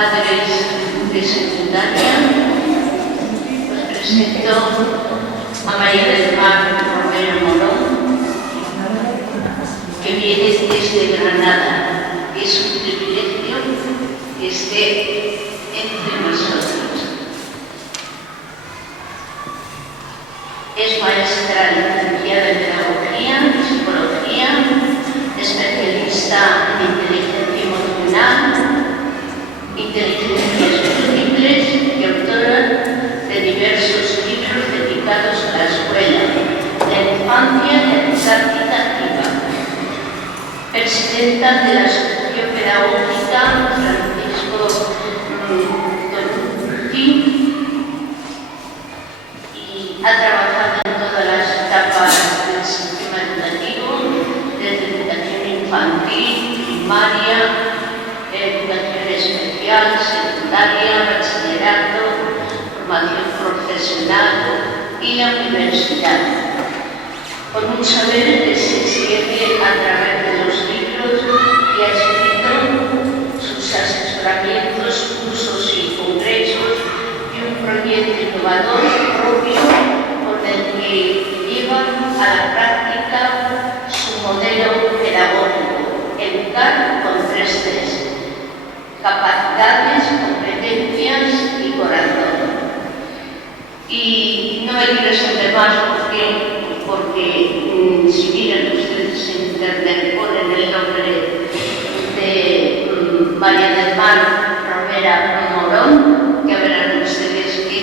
padres de secundaria, os presento a María del Mar Romero Morón, que viene desde Granada. Es un privilegio que esté entre nosotros. Es maestra licenciada en Pedagogía y Psicología, especialista en inteligencia emocional, inteligencias múltiples y autora de diversos libros dedicados a la escuela, la infancia y la didáctica activa. Presidenta de la Asociación Pedagógica Francisco Tonucci, y ha trabajado en todas las etapas del sistema educativo, desde educación infantil, primaria, educación especial, secundaria, bachillerato, formación profesional y la universidad, con un saber que se extiende a través de los libros que ha escrito, sus asesoramientos, cursos y congresos y un proyecto innovador propio con el que lleva a la práctica su modelo pedagógico, educar con 3 Cs: capacidades, competencias y corazón. Y no me quiero extender más porque si miran ustedes en internet ponen el nombre de María del Mar Romero Morón, que verán ustedes qué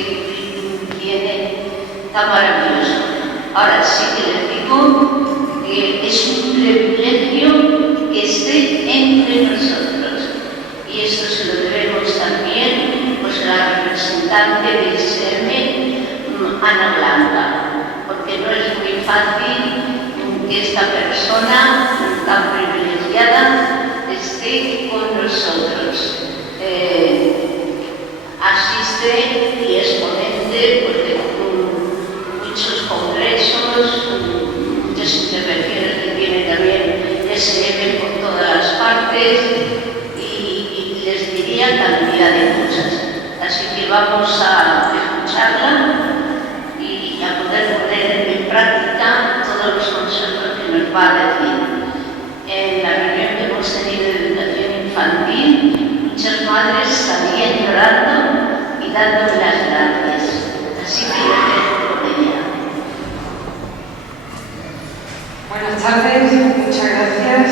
tiene tan maravilloso. Ahora sí que les digo que es un privilegio que esté entre nosotros. Y esto se lo debemos también pues, a la representante de ISM, Ana Blanca, porque no es muy fácil que esta persona tan privilegiada esté con nosotros. Asiste y es ponente pues, de muchos congresos, muchas intervenciones que tiene también SM por todas las partes. Les diría cantidad de cosas. Así que vamos a escucharla y a poder poner en práctica todos los consejos que nos va a decir. En la reunión que hemos tenido de educación infantil, muchas madres salían llorando y dándole las gracias. Así que yo dejo con ella. Buenas tardes, muchas gracias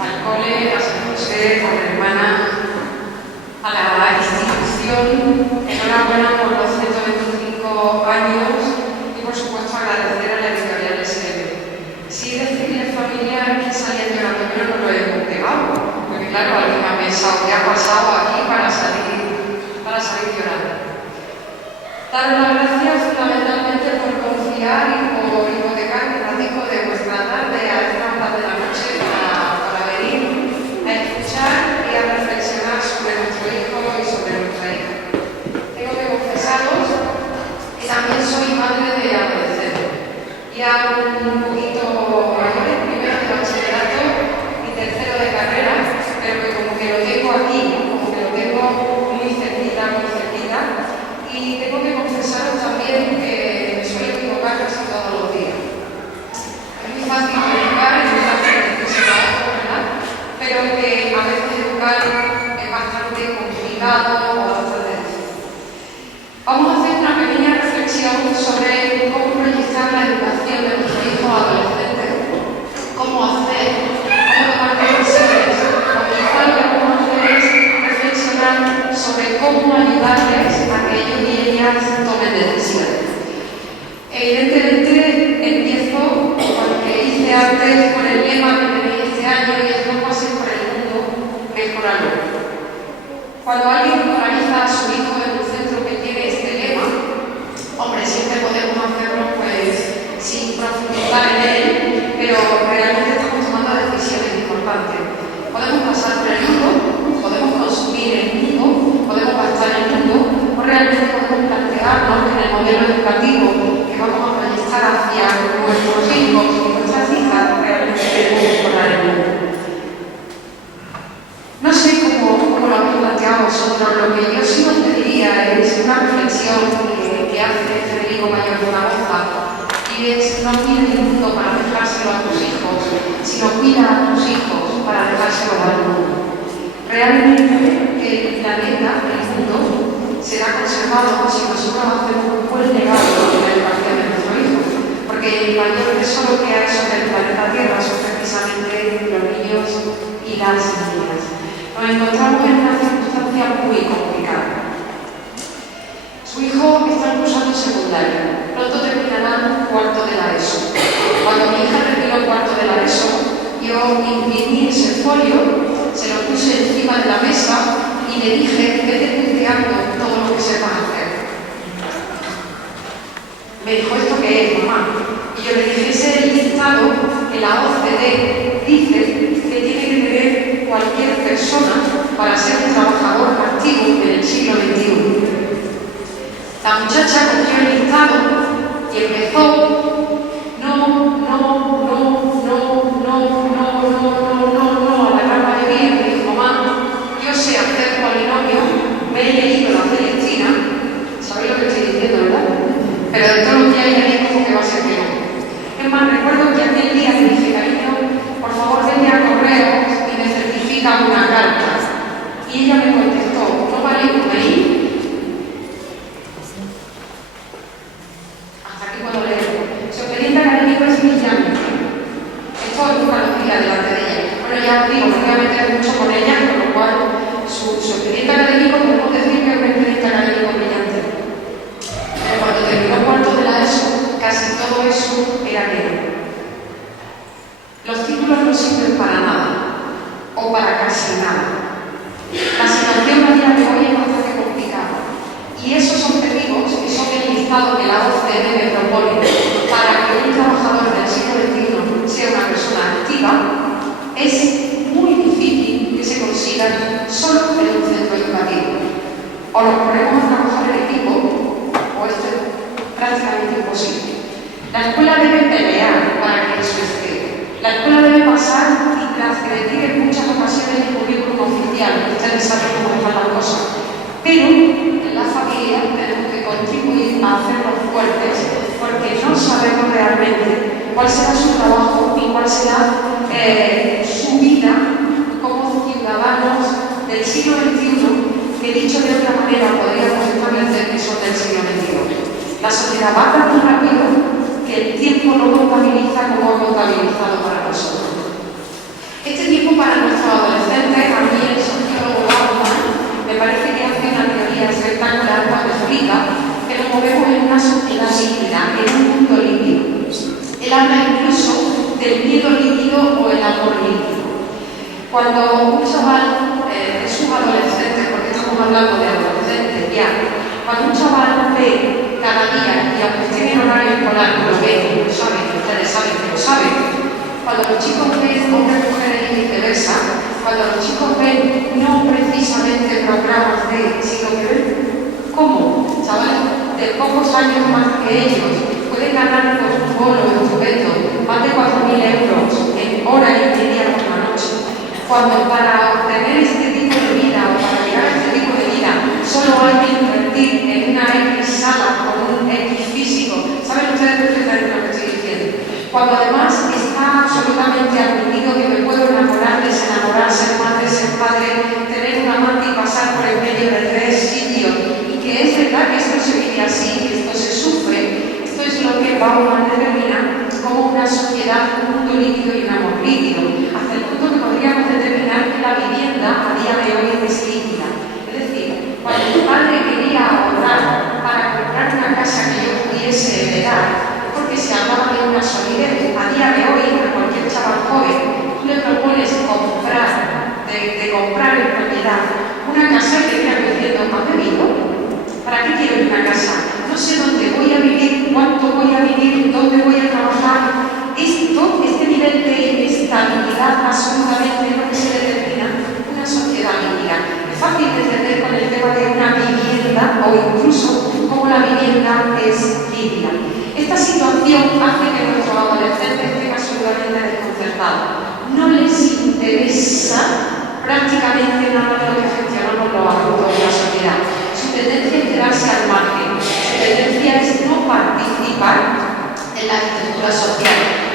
al cole, a San José, a la hermana, a la institución. Enhorabuena por los 125 años y por supuesto agradecer a la editorial SM. Sí, decirle familia que salían llorando, pero no lo hemos pegado, porque claro, alguien ha pensado qué ha pasado aquí para salir llorando. Dar las gracias fundamentalmente por confiar y por hipotecar un ratico de vuestra tarde a esta hora de la noche para venir a escuchar y a reflexionar sobre nuestro hijo y sobre nuestra hija. Tengo que confesaros que también soy madre de adolescentes, ya un poquito mayores, primero de bachillerato y tercero de carrera, pero que como que lo tengo aquí, como que lo tengo muy cerquita, y tengo que confesaros también que me suelo equivocar casi todos los días. Es muy fácil educar, es muy fácil expresar, ¿verdad? Pero que a veces educar es bastante complicado o bastante difícil. Vamos a hacer una pequeña reflexión sobre cómo proyectar la educación de nuestros hijos adolescentes, cómo hacer, cómo tomar decisiones. Lo que vamos a hacer es reflexionar sobre cómo ayudarles a que ellos y ellas tomen decisiones. Evidentemente empiezo con lo que hice antes, con el lema que tenéis este año, y es no pasen por el mundo, mejorarlo. Cuando alguien organiza a su hijo en un centro que tiene este lema, hombre, siempre podemos hacerlo pues sin profundizar en él, pero realmente estamos tomando decisiones importantes. Podemos pasar por el mundo, podemos consumir el mundo, podemos gastar el mundo, o realmente podemos plantearnos que en el modelo educativo que vamos a proyectar hacia nuestros hijos y nuestras hijas realmente queremos mejorar el mundo. No sé cómo lo habéis planteado es no cuida el mundo para dejárselo a tus hijos, sino cuida a tus hijos para dejárselo al mundo. Realmente el planeta, el mundo, será conservado si nosotros hacemos un buen legado en la educación de nuestros hijos, porque el mayor tesoro que hay sobre el planeta Tierra son precisamente los niños y las niñas. Nos encontramos en una circunstancia muy complicada. Su hijo está cursando secundaria, pronto terminará cuarto de la ESO. Cuando mi hija terminó cuarto de la ESO, yo imprimí ese folio, se lo puse encima de la mesa y le dije, vete punteando todo lo que sepas hacer. Me dijo, ¿esto qué es, mamá? Y yo le dije, ese es el listado que la OCDE dice que tiene que tener cualquier persona para ser un trabajador activo en el siglo XXI. La muchacha cogió el listado y empezó, a la gran mayoría, me dijo, mamá, yo sé hacer polinomios, me he leído la Celestina, ¿sabéis lo que estoy diciendo, verdad? Pero de todo lo que hay ahí, como que va a ser que no. Es más, recuerdo que aquel día le dije, cariño, por favor, vete a correo y me certifica una carta. Y ella me contestó, ¿no vale un mail? Hasta aquí puedo leerlo. Su expediente académico es brillante. Esto nunca lo diría delante de ella. Bueno, ya os digo, no voy a meter mucho con ella, con lo cual su expediente académico podemos decir que es un expediente académico brillante. Pero cuando terminó cuarto de la ESO, casi todo eso era negro. Los títulos no sirven para nada, o para casi nada. La situación a día de hoy es bastante complicada. Y esos objetivos, que son el listado que la OCDE me propone para que un trabajador del siglo XXI sea una persona activa, es muy difícil que se consigan solo en un centro educativo. O nos ponemos a trabajar en equipo, o esto es prácticamente imposible. La escuela debe pelear para que eso esté. La escuela debe pasar y transgredir en muchas ocasiones el currículum oficial. Ustedes saben cómo están las cosas. Pero en la familia tenemos que contribuir a hacerlos fuertes porque no sabemos realmente cuál será su trabajo y cuál será su vida como ciudadanos del siglo XXI, que dicho de otra manera podríamos establecer que son del siglo XXI. La sociedad va tan rápido que el tiempo no contabiliza como ha contabilizado para nosotros. Este tiempo para nuestros adolescentes, a mí el sociólogo Bauman me parece que hace una teoría espectacular cuando explica que nos movemos en una sociedad líquida, en un mundo líquido. Él habla incluso del miedo líquido o el amor líquido. Cuando un chaval es un adolescente, porque estamos hablando de adolescentes ya, cuando un chaval ve cada día, y aunque esté en horario escolar, lo ve, lo saben, ustedes saben que lo saben, cuando los chicos ven hombres, mujeres y viceversa, cuando los chicos ven no precisamente programas sino que ven cómo chavales de pocos años más que ellos pueden ganar con un bono estupendo más de 4.000 euros en hora y media por la noche, cuando para obtener este tipo de vida o para llegar a este tipo de vida solo hay que invertir en una X sala con un X físico. ¿Saben ustedes perfectamente lo que estoy diciendo? Cuando además está absolutamente admitido que me puedo enamorar, desenamorar, ser madre, ser padre, tener un amante y pasar por el medio de 3 sitios, y que es verdad que esto se vive así, que esto se sufre, esto es lo que Bauman determina como una sociedad, un mundo líquido y un amor líquido, hasta el punto que podríamos determinar que la vivienda a día de hoy es líquida. Es decir, cuando mi padre quería ahorrar para comprar una casa que yo pudiese heredar, porque se hablaba de una solidez. A día de hoy, a cualquier chaval joven, tú le propones comprar, de comprar en propiedad una casa y te quedan diciendo, ¿has bebido? ¿Para qué quiero una casa? No sé dónde voy a vivir, cuánto voy a vivir, dónde voy a trabajar. Este nivel de inestabilidad absolutamente es lo que se determina una sociedad líquida. Es fácil de entender con el tema de una vivienda o incluso cómo la vivienda es líquida. Esta situación hace que nuestros adolescentes estén absolutamente desconcertados. No les interesa prácticamente nada de lo que gestionamos los adultos de la sociedad. Su tendencia es quedarse al margen. Su tendencia es no participar en la infraestructura social.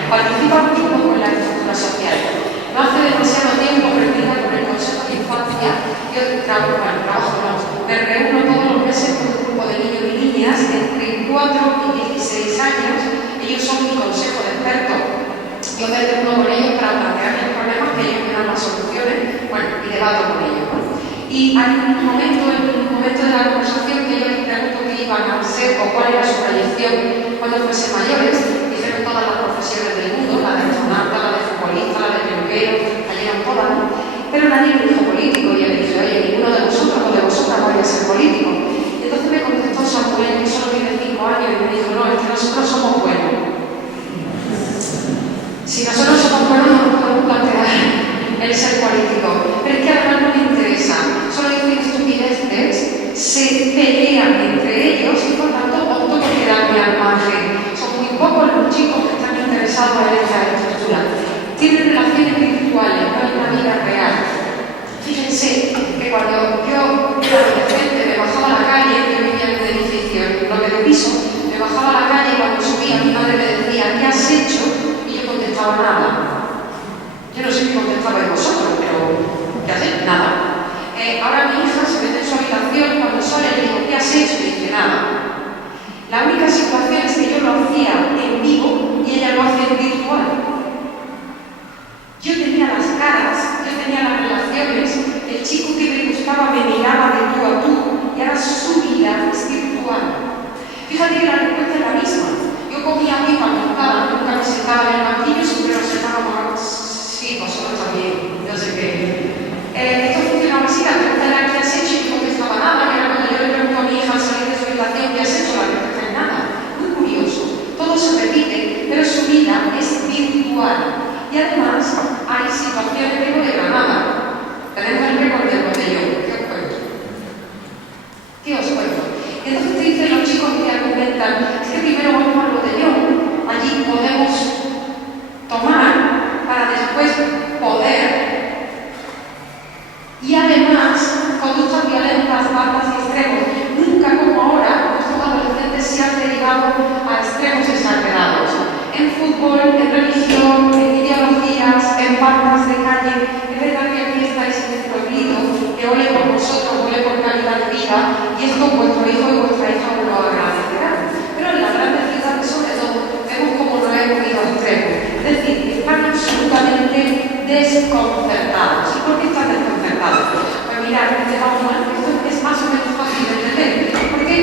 Participa muy poco en la infraestructura social. No hace demasiado tiempo, reunida con el Consejo de Infancia, yo me reúno todos los meses con un grupo de niños y niñas entre 4 y 16 años. Ellos son mi consejo de expertos. Yo me reúno con ellos para plantearles problemas que ellos me dan las soluciones, y debato con ellos. Y hay un momento de la conversación que yo les pregunto qué iban a hacer o cuál era su proyección cuando fuesen mayores. Dijeron todas las profesiones del mundo, la de astronauta, la de futbolista, la de peluquero, cayeron todas, ¿no? Pero nadie me dijo político, y yo le dije, oye, ninguno de vosotros o de vosotras vais a ser político. Y entonces me contestó Samuel, que solo tiene 5 años, y me dijo, no, es que nosotros somos buenos. Si nosotros somos buenos, no nos podemos plantear el ser político. Pero es que además no me interesa. Solo dicen estupideces, se pelean entre ellos y por tanto opto por quedarme al margen. Son muy pocos los chicos que están interesados en esta estructura. Tienen relaciones virtuales, no hay una vida real. Fíjense que cuando yo era adolescente me bajaba a la calle, yo vivía en un edificio, en un noveno piso, me bajaba a la calle y cuando subía mi madre me decía, ¿qué has hecho? Y yo contestaba nada. Yo no sé qué contestabais vosotros, pero ¿qué has hecho? Nada. Ahora mi hija se mete en su habitación, cuando sale le digo, ¿qué has hecho? Y dice, nada. La única situación es que yo lo hacía en vivo y ella lo hace en virtual. Yo tenía las caras, yo tenía las relaciones, el chico que me gustaba me miraba de tú a tú y ahora su vida es virtual. Fíjate que la respuesta es la misma. Yo comía muy cuando nunca me sentaba en el banquillo, siempre nos sentábamos, sí, vosotros también, no sé qué. Esto funcionaba así, la pregunta era ¿qué has hecho? Y no contestaba nada, y ahora cuando yo le pregunto a mi hija al salir de su habitación ¿qué has hecho? La respuesta es nada. Muy curioso. Todo se repite, pero su vida es virtual. Y además hay situaciones, tengo de Granada. Tenemos el récord del botellón. ¿Qué os cuento? ¿Qué os cuento? Entonces te dicen los chicos que argumentan, es que primero vamos al botellón, allí podemos tomar para después poder. Y además, conductas violentas, bandas y extremos. Nunca como ahora, nuestros adolescentes se han derivado a extremos exagerados. En fútbol, en religión, en ideologías, en bandas de calle. Es verdad que aquí estáis en un pueblito, que ole por vosotros, ole por calidad de vida, y esto vuestro hijo y vuestra hija os lo agradecerán. Pero en las grandes ciudades, sobre todo, vemos como no hemos ido a extremos. Es decir, están absolutamente desconcertados. ¿Y por qué están desconcertados? Pues mirad, esto es más o menos fácil de entender. Porque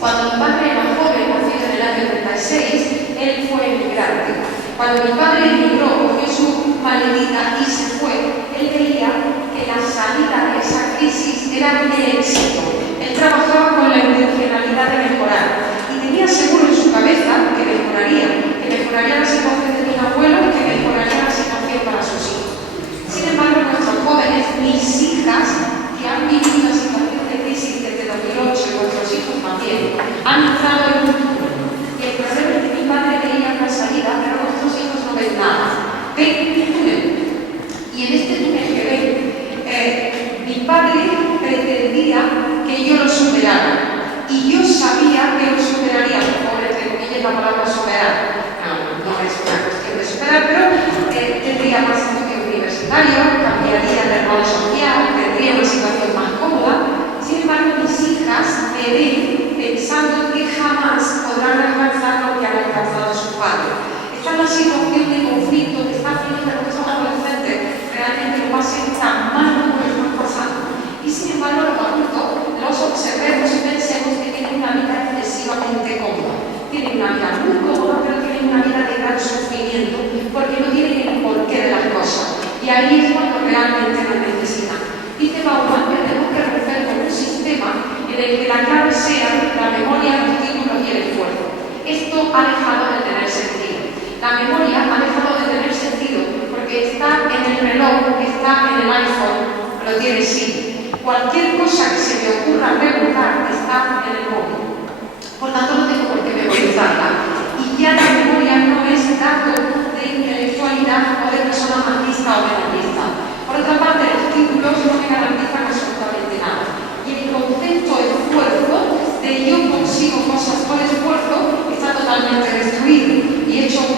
cuando mi padre era joven, nacido en el año 36, él fue emigrante. Cuando mi padre emigró, cogió su maletita y se fue, él veía que la salida de esa crisis era el éxito. Él trabajaba con la intencionalidad de mejorar y tenía seguro en su cabeza que mejoraría la situación de mi abuelo y que mejoraría la situación para sus hijos. Sin embargo, nuestros jóvenes, mis hijas, que han vivido una situación de crisis desde 2008 y vuestros hijos también, han entrado en un túnel. Y el problema es que mi padre veía una salida, pero nuestros hijos no ven nada. Ven un túnel. Y en este túnel que ven, mi padre pretendía que yo lo superara. Y yo sabía que lo superaría, por entre comillas la palabra superar. No es una cuestión de superar, pero tendría más estudios universitarios, cambiaría de rol social, tendría una situación más cómoda. Sin embargo, mis hijas me ven pensando que jamás podrán alcanzar lo que han alcanzado sus padres. Está en una situación de conflicto que está haciendo que nuestros adolescentes realmente lo pasen tan mal como lo están pasando. Y sin embargo, los adultos los observemos y pensemos que tienen una vida excesivamente cómoda. Tienen una vida muy cómoda, pero tienen una vida de gran sufrimiento porque no tienen el porqué de las cosas. Y ahí es cuando realmente nos necesitan. Dice Bauman que tenemos que romper con un sistema en el que la clave sea la memoria, los títulos y el esfuerzo. Esto ha dejado de tener sentido. La memoria ha dejado de tener sentido porque está en el reloj, está en el iPhone, lo tiene sí. Cualquier cosa que se me ocurra preguntar está en el móvil. Por tanto, no tengo por qué memorizarla. Y ya la memoria no es dato de intelectualidad o de persona más lista o menos lista. Por otra parte, los títulos no me garantizan absolutamente nada. Y el concepto de esfuerzo, de yo consigo cosas por esfuerzo, está totalmente destruido. Y he hecho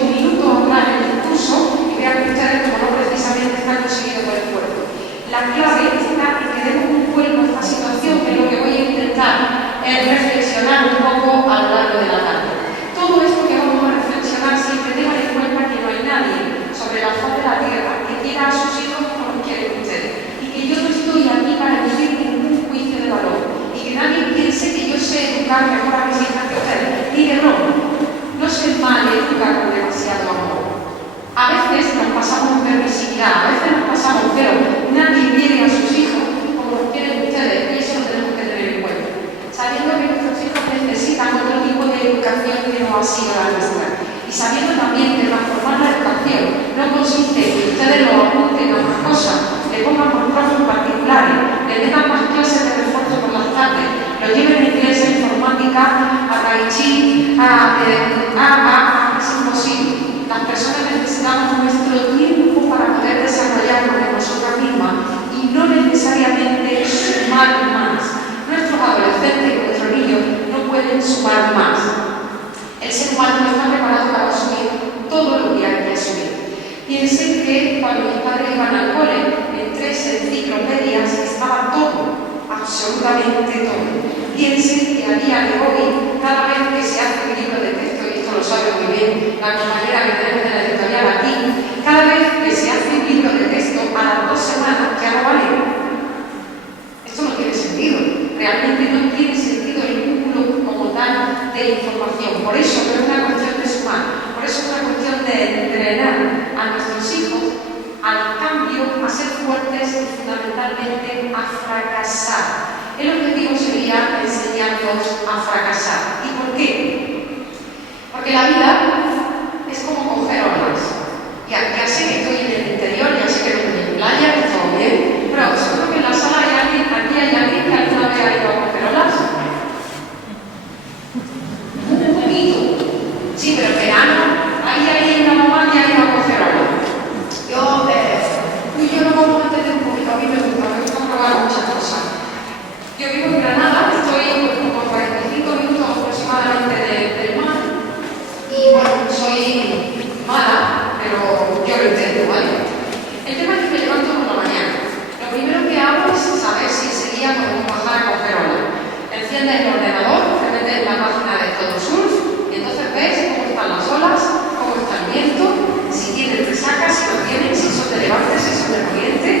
como ha sido la nuestra. Y sabiendo también que transformar la educación no consiste en que ustedes lo apunten a más cosas, le pongan por profes particulares, le metan más clases de refuerzo por las tardes, lo lleven a inglés, a informática, a tai chi, es imposible. Las personas necesitamos nuestro tiempo para poder desarrollarnos en nosotras mismas y no necesariamente sumar más. Nuestros adolescentes y nuestros niños no pueden sumar más. El ser humano no está preparado para asumir todo lo que hay que asumir. Piensen que cuando mis padres iban al cole, en 3 enciclopedias estaba todo, absolutamente todo. Piensen que a día de hoy, cada vez que se hace un libro de texto, y esto lo sabe muy bien la compañera que tenemos de la editorial aquí, cada vez que se hace un libro de texto, a las 2 semanas ya no vale. Esto no tiene sentido. Realmente no tiene sentido el cúmulo como tal de información. Por eso no es una cuestión de sumar, por eso es una cuestión de entrenar a nuestros hijos al cambio, a ser fuertes y fundamentalmente a fracasar. El objetivo sería enseñarlos a fracasar. ¿Y por qué? Porque la vida es como coger olas. Ya sé que estoy en el interior, ya sé que no estoy en playa, que todo bien, pero seguro que en la sala hay alguien, aquí hay alguien que alguna vez ha ido a coger olas. Un poquito. Sí, pero en verano, ahí hay una mamá que ha ido a coger olas. Yo no puedo mantener un poquito, a mí me gusta probar muchas cosas. Yo vivo en Granada, estoy como 45 minutos aproximadamente del mar y bueno, soy mala, pero yo lo intento, ¿vale? El tema es que me levanto por la mañana. Lo primero que hago es saber si ese día podemos bajar a coger olas. Enciendes el ordenador, te metes en la página de Todo Surf y entonces ves cómo están las olas, cómo está el viento, si tienen resaca, si no tienen, si son de levante, si son de corriente.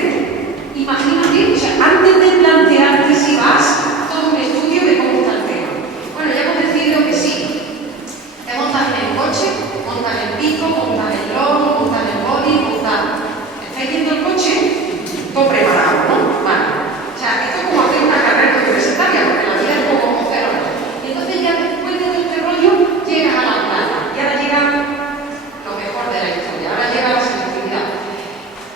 Imagínate, o sea, antes de plantearte si vas, todo un estudio de cómo está el tema. Bueno, ya hemos decidido que sí. Te montas en el coche, montas el pico, montas el lomo, montas el body, ¿estáis viendo el coche? Todo preparado, ¿no? Vale. O sea, esto es como hacer una carrera universitaria, porque la vida es como coger horas. Y entonces ya después de este rollo, llegas a la playa. Y ahora llega lo mejor de la historia, ahora llega la selectividad.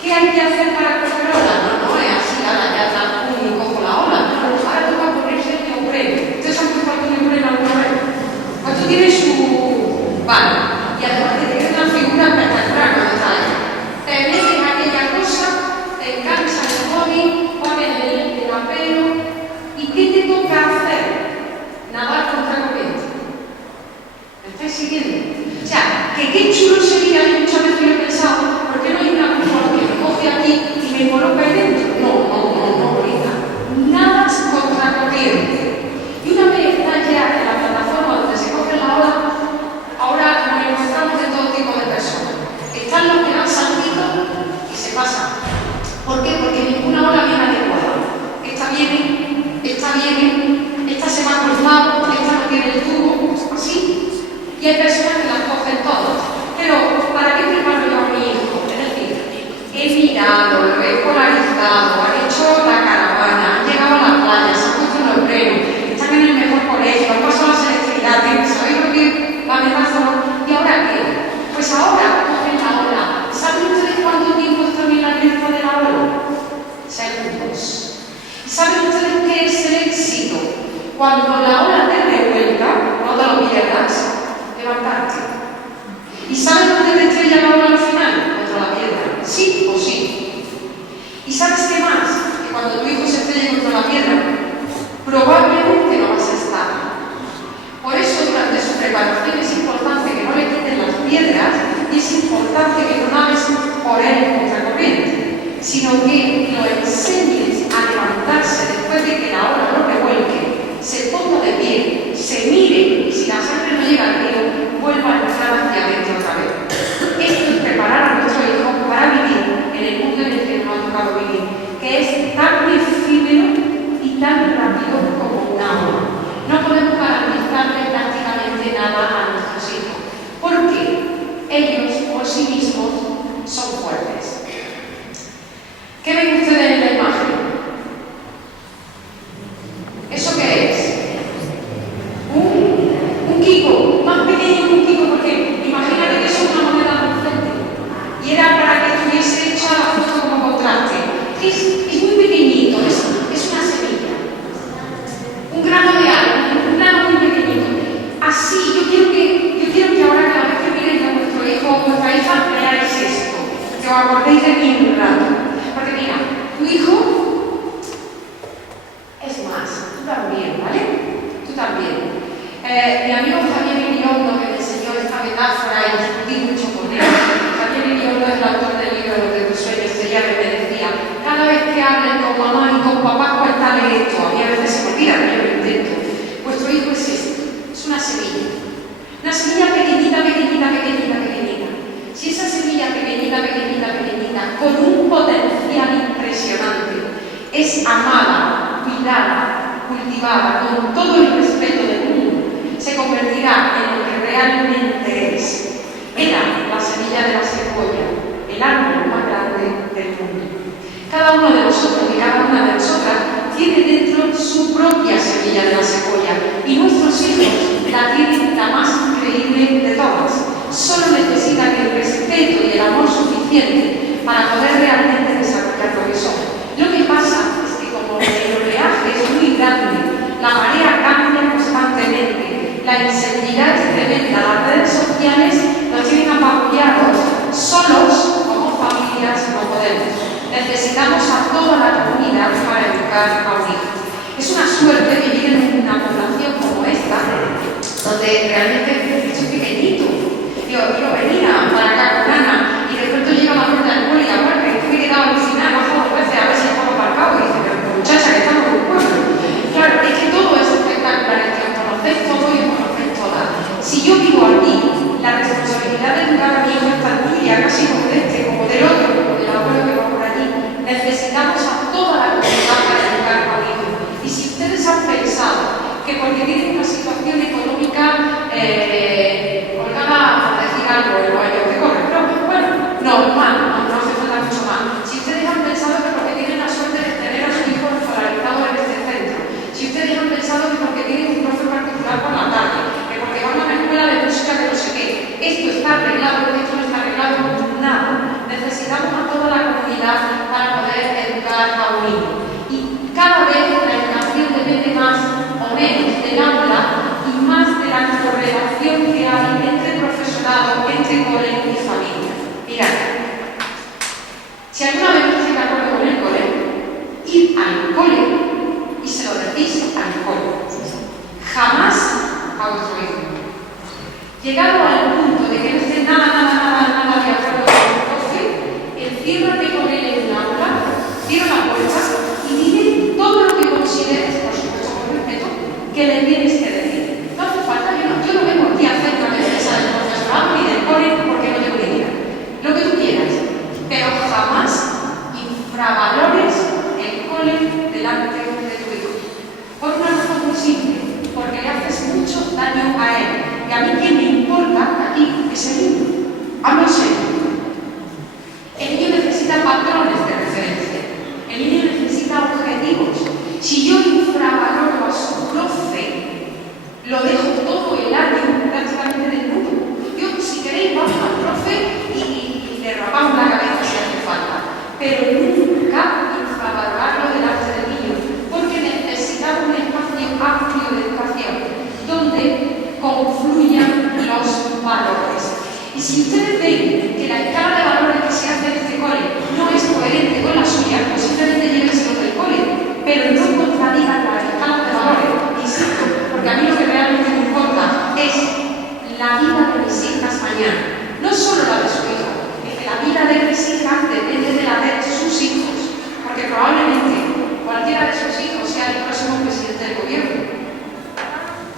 ¿Qué hay que hacer para coger olas? No es así, ahora ya está y cojo la ola. No, ahora toca ponerse el neopreno. ¿Ustedes han puesto el neopreno alguna vez? Pues tú tienes su... Vale. Y además te tienes una figura espectacular cuando está ahí. Te metes aquella cosa, te enganchas el body, pones el apelo. ¿Y qué te toca hacer? Nadar contra corriente. ¿Me estáis siguiendo? O sea, que qué chulo sería, y muchas veces lo he pensado, ¿por qué no hay una curva que me coge aquí y me coloca ahí dentro? No, bonita. Nadas contra corriente. Y una vez estás ya en la plataforma donde se coge la ola, ahora nos encontramos de todo tipo de personas. Están los que dan saltitos y se pasan. ¿Por qué? Porque ninguna ola viene adecuada. Esta viene, esta se va cruzado, esta no tiene el tubo, así. Y hay personas que las cogen todas. Pero, ¿para qué preparo yo a mi hijo? Es decir, he mirado, lo he polarizado, han hecho la caravana, han llegado a la playa, se han puesto en los frenos, están en el mejor colegio, han pasado la selectividad, ¿sabéis lo que la metáfora? ¿Y ahora qué? Pues ahora cogen la ola. ¿Saben ustedes cuánto tiempo están en la cresta de la ola? Segundos. ¿Y saben ustedes qué es el éxito? Cuando la ola te revuelca, no te lo pierdas, levantarte. ¿Y sabes dónde te estrella la ola al final? Contra la piedra. Sí o sí. ¿Y sabes qué más? acordéis de mí un rato. Porque mira, tu hijo es más, tú también, ¿vale? Tú también. Mi amigo Javier Iriondo, que me enseñó esta metáfora y discutí mucho con él. Javier Iriondo es el autor del libro Lo de tus sueños, ella me decía, cada vez que hablen con mamá y con papá, cuéntale esto. A mí a veces se me olvida, pero yo lo intento. Vuestro hijo es esto, es una semilla. Una semilla pequeñita, pequeñita, pequeñita, pequeñita. Si esa semilla pequeñita, pequeñita, pequeñita, con un potencial impresionante, es amada, cuidada, cultivada, con todo el respeto del mundo, se convertirá en lo que realmente es. Era la semilla de la secuoya, el árbol más grande del mundo. Cada uno de nosotros y cada una de nosotras tiene dentro su propia semilla de la secuoya y nuestros hijos la tienen la más increíble de todas. Solo necesitan el respeto y el amor suficiente para poder realmente desarrollar lo que son. Lo que pasa es que como el oleaje es muy grande, la marea cambia constantemente, la inseguridad es tremenda, las redes sociales nos tienen apabullados, solos como familias no podemos. Necesitamos a toda la comunidad para educar a un hijo. Es una suerte vivir en una población como esta, donde realmente es pequeñito. Yo venía para acá con Ana y de pronto llega la puerta del pueblo y la puerta y me he quedado alucinada, he bajado 2 veces a ver si estaba aparcado y dice, pero muchacha, que estamos en un pueblo. Claro, es que todo es espectacular, es que os conocéis todo y os conocéis todas. Si yo vivo aquí, la responsabilidad de educar a mi hijo es tan tuya, casi como de este, como del otro, como del abuelo que va por allí. Necesitamos a toda la comunidad para educar a un hijo. Y si ustedes han pensado que porque tienen una situación económica holgada, por decir algo, en los años que corren, pero bueno, normal, no hace falta mucho más. Si ustedes han pensado que porque tienen la suerte de tener a su hijo escolarizado en este centro, si ustedes han pensado que porque tienen un profe particular por la tarde, que porque van a una escuela de música de no sé qué, esto está arreglado, esto no está arreglado, nada. Necesitamos a toda la comunidad para poder educar a un niño. Y cada vez la educación depende más o menos del aula y más de la correlación que hay entre profesorado, entre cole y familia. Mirad, si alguna vez no estoy de acuerdo con el cole, ir al cole y se lo decís al cole. Jamás a vuestro hijo. Llegado al punto de que no esté nada de acuerdo con el profe, enciérrate con él en un aula, cierra la puerta y dile todo lo que consideres, por supuesto con respeto, que le tienes que decir. No hace falta, yo no vengo aquí a hacer una defensa del profesorado ni del cole porque no tengo ni idea. Lo que tú quieras, pero jamás infravalores el cole delante de tu hijo. Por una razón muy simple, porque le haces mucho daño a él. Y a mí quien me importa aquí es el niño. Hablo en serio. El niño necesita patrones de referencia. El niño necesita objetivos. Si yo infravaloro a su profe, lo dejo todo el año prácticamente desnudo. Yo, si queréis, vamos al profe y le rapamos la cabeza si hace falta. Pero nunca infravalorarlo delante del niño, porque necesitamos un espacio amplio de educación donde confluyan los valores. Y si ustedes ven que la escala de valores que se hace en este cole no es coherente con la suya, pues simplemente llévenselo del cole, pero no contradigan las escalas de valores, insisto, porque a mí lo que realmente me importa es la vida de mis hijas mañana, no solo la de su hijo, es que la vida de mis hijas depende de la de sus hijos, porque probablemente cualquiera de sus hijos sea el próximo presidente del gobierno.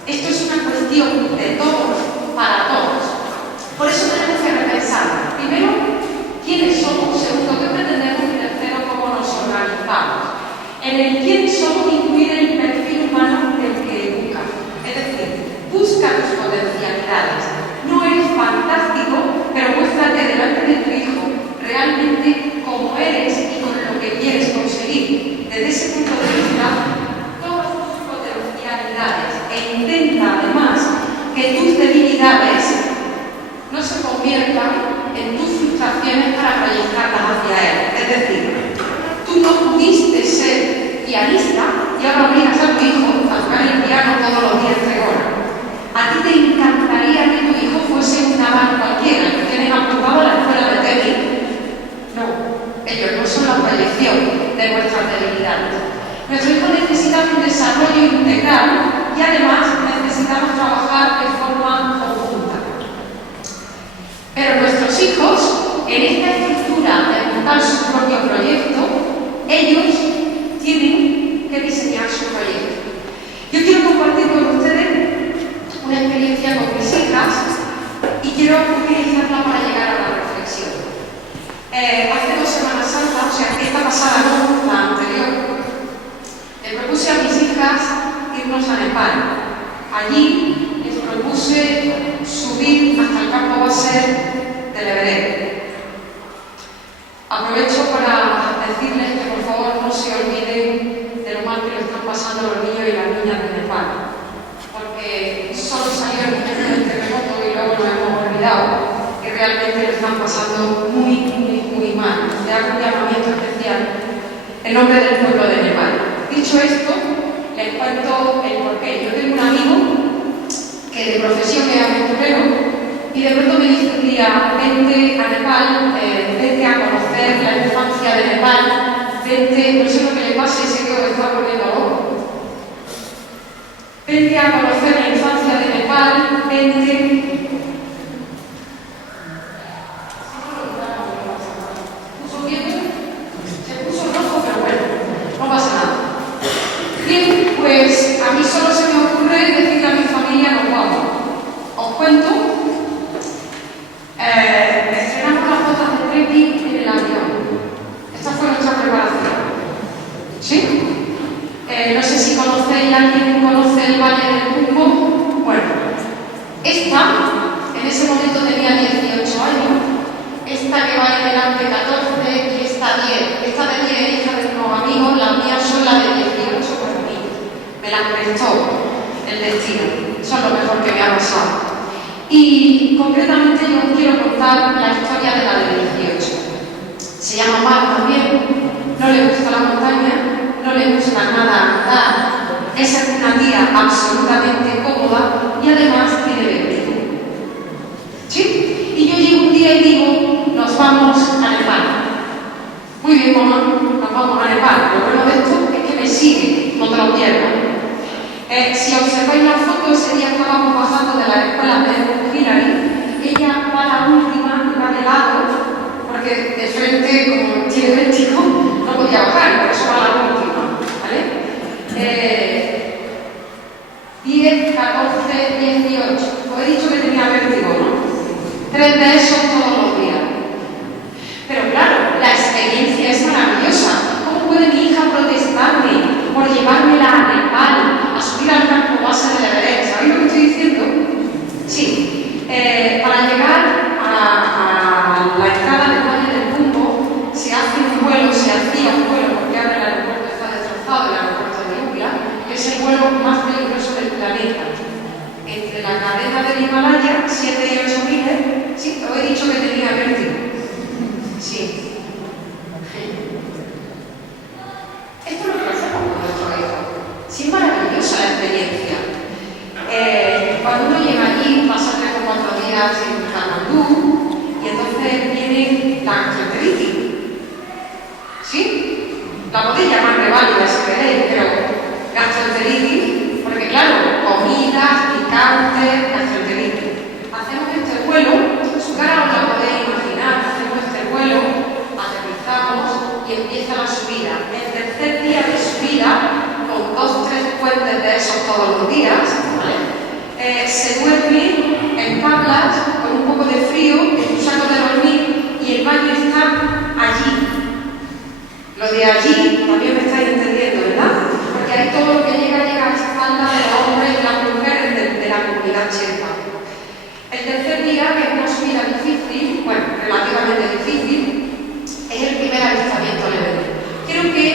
Esto es una cuestión de todos para todos. Por eso tenemos que repensar, primero, quiénes somos, segundo, qué pretendemos y tercero, cómo nos organizamos. En el quiénes somos incluir el perfil humano del que educa. Es decir, busca tus potencialidades. No eres fantástico, pero muéstrate delante de tu hijo realmente como eres y con lo que quieres conseguir. Desde ese punto de vista, todas tus potencialidades e intenta además que tus debilidades nuestros hijos, en esta estructura de montar su propio proyecto, ellos tienen que diseñar su proyecto. Yo quiero compartir con ustedes una experiencia con mis hijas y quiero utilizarla para llegar a la reflexión. Hace 2 Semanas Santas, o sea, esta pasada no, la anterior, le propuse a mis hijas irnos a Nepal. Allí les propuse subir hasta el campo base del Everest. Aprovecho para decirles que por favor no se olviden de lo mal que lo están pasando los niños y las niñas de Nepal, porque solo salió el momento del terremoto y luego nos hemos olvidado que realmente lo están pasando muy mal. Le hago un llamamiento especial en nombre del pueblo de Nepal. Dicho esto, les cuento el porqué. Yo tengo un amigo que de profesión es aventurero y de pronto me dice un día: vente a Nepal, vente a conocer la infancia de Nepal, vente, no sé lo que le pase, sé que os está poniendo loco. Vente a conocer la infancia de Nepal, vente. Se puso rojo, pero bueno, no pasa nada. Bien, pues a mí solo se me ocurre decirle a mi familia: nos vamos. Os cuento. Estrenamos las botas de trekking en el avión. Esta fue nuestra preparación. ¿Sí? No sé si conocéis, ¿alguien conoce el Valle del Cumbo? Bueno, esta, en ese momento tenía 18 años, esta que va ahí delante 14 y esta 10. Esta de 10 hija de unos amigos, las mías son las de 18 para mí. Me las prestó el destino. Eso es lo mejor que me ha pasado. Y concretamente yo os quiero contar la historia de la de 18. Se llama Mar también, no le gusta la montaña, no le gusta nada andar, es una tía absolutamente cómoda y además tiene vértigo. ¿Sí? Y yo llego un día y digo: nos vamos a Nepal. Muy bien, mamá, nos vamos a Nepal. Lo bueno de esto es que me sigue, no te lo pierdas. Si observáis la foto, ese día estábamos bajando de la escuela de Hillary. Ella va la última y va de lado, porque de frente, como tiene vértigo, no podía bajar, por eso va la última. ¿Vale? 10, 14, 18. Os he dicho que tenía vértigo, ¿no? 3 de esos todos los días. Pero claro, la experiencia es maravillosa. ¿Cómo puede mi hija protestarme por llevármela a Nepal, a subir al campo base del Everest? ¿Sabéis lo que estoy diciendo? Sí. Para llegar a la entrada del Valle del Cumbo se hacía un vuelo, porque ahora el aeropuerto está destrozado, el aeropuerto de Nubia, que es el vuelo más peligroso del planeta. Entre la cadena del Himalaya, 7 y 8 miles, sí, os he dicho que tenía vértigo. Sí. Esto es lo que hacemos con nuestro hijo. Sí, es maravillosa la experiencia. Cuando uno llega allí, pasa 3 o 4 días en Katmandú y entonces viene la gastroenteritis. ¿Sí? La podéis llamar reválida si queréis, pero gastroenteritis, porque claro, comidas, picantes, gastroenteritis. Hacemos este vuelo, su cara os la podéis imaginar, hacemos este vuelo, aterrizamos y empieza la subida. El tercer día de subida, con 2 o 3 puentes de esos todos los días, ¿vale? Se duerme en tablas con un poco de frío en un saco de dormir y el baño está allí. Lo de allí también me estáis entendiendo, ¿verdad? Porque ahí todo lo que llega a espalda de los hombres y las mujeres de la comunidad Sherpa. El tercer día, que es una subida difícil, bueno, relativamente difícil, es el primer avistamiento al Everest. Quiero que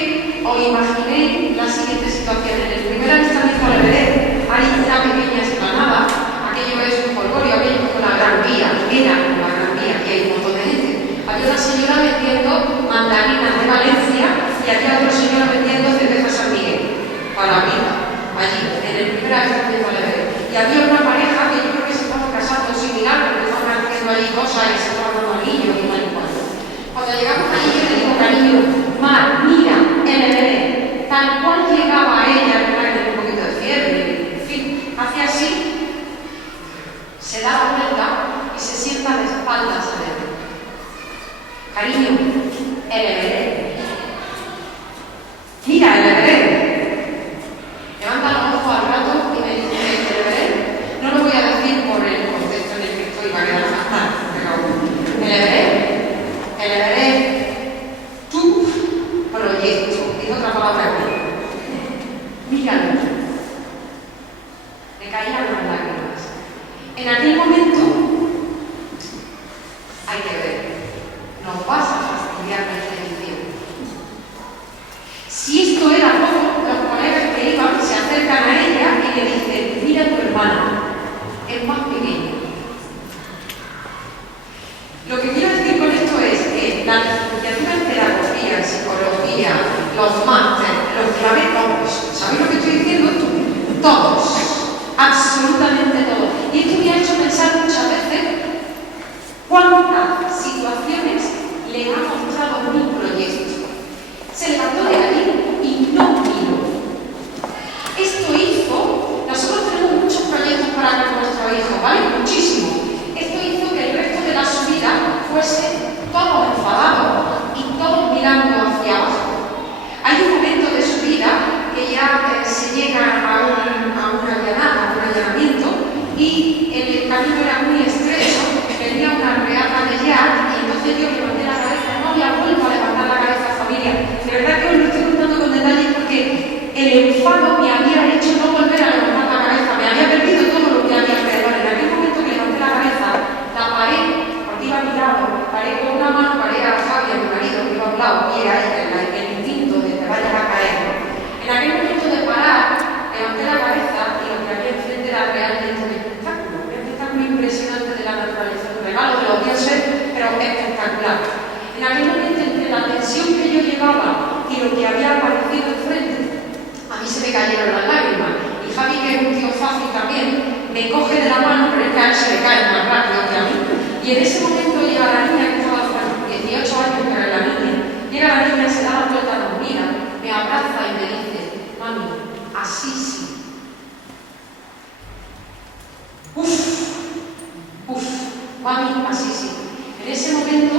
os imaginéis la siguiente situación. En el primer avistamiento al Everest hay una pequeña explanada, aquello es un folgorio, aquello es como la Gran Vía, era como la Gran Vía, aquí hay un montón de gente. Había una señora vendiendo mandarinas de Valencia y había otra señora vendiendo cerveza San Miguel para la vida, allí, en el primer avistamiento al Everest. Y había una pareja que yo creo que se estaban casando sin mirar, porque estaban haciendo allí cosas y se estaban dando anillos y tal y cual. Cuando llegamos allí, yo le digo: cariño, Mar, mira, el Everest, tal cual llegaba a ella, que tenía un poquito de fiebre, en fin, hacía así, se da la vuelta y se sienta de espaldas al Everest. Lo que quiero decir con esto es que la licenciatura en pedagogía, en psicología, los másteres, los clave todos, ¿sabéis lo que estoy diciendo? Todos, absolutamente todos. Y esto me ha hecho pensar muchas veces cuántas situaciones le ha mostrado mi proyecto. Se levantó de ahí y no miró. Esto hizo, nosotros tenemos muchos proyectos para con nuestro hijo, ¿vale? Muchísimo. Esto hizo que el resto de la subida fuese todos enfadados y todos mirando hacia abajo. Hay un momento de su vida que ya se llega a un allanamiento, y el camino era muy estrecho, tenía una reata de llave, y entonces yo levanté la cabeza, no había vuelto a levantar la cabeza, familia. De verdad que os lo estoy contando con detalles porque el enfado me había hecho no volver a levantar la cabeza, me había perdido todo lo que había alrededor. En aquel momento que levanté la cabeza, la paré, porque iba mirado, paré con una mano, paré a Javi, a mi marido, que iba a un lado, y era el instinto de te vayas a caer. En aquel momento de parar, levanté la cabeza y lo que había enfrente era realmente un espectáculo impresionante de la naturaleza, un regalo de los dioses, pero espectacular. En aquel momento, entre la tensión que yo llevaba y lo que había aparecido enfrente, a mí se me cayeron las lágrimas. Y Javi, que es un tío fácil también, me coge de la mano, pero es que a él se le cae más rápido que a mí. Y en ese momento llega la niña que estaba con 18 años, que era la niña, llega la niña, se da la vuelta, nos mira, me abraza y me dice, mami, así sí. Mami, así sí. En ese momento,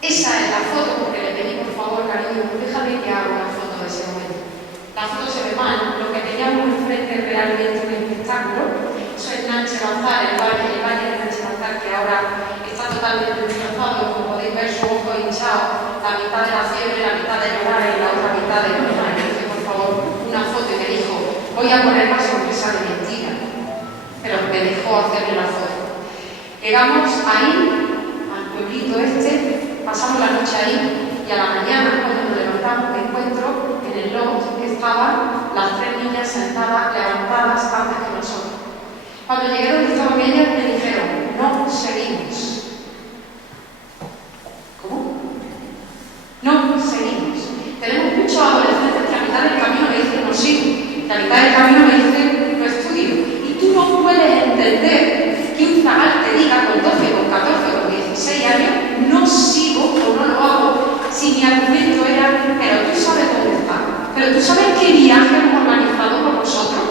esa es la foto, porque le pedí, por favor, cariño, déjame que haga una foto de ese momento. La foto se ve mal, lo que teníamos enfrente es realmente un espectáculo. Eso es Nanche Bazar, el valle de Nanche Bazar, que ahora está totalmente destrozado, como podéis ver, su ojo hinchado, la mitad de la fiebre, la mitad de llorar y la otra mitad de broma. Entonces, por favor, una foto, y me dijo, voy a poner la sonrisa de mentira, pero me dejó hacerle la foto. Llegamos ahí, al pueblito este, pasamos la noche ahí, y a la mañana, cuando nos levantamos, me encuentro en el loft que estaban las tres niñas sentadas, levantadas antes que nosotros. Cuando llegué donde estaban ellas, me dijeron, no seguimos. ¿Cómo? No seguimos. Tenemos muchos adolescentes que a mitad del camino me dicen, no sigo, que a mitad del camino me dicen, no estudio. Y tú no puedes entender que un zagal te diga con 12, con 14, con 16 años, no sigo o no lo hago, si mi argumento era, pero tú sabes dónde está, pero tú sabes qué viaje hemos organizado con nosotros,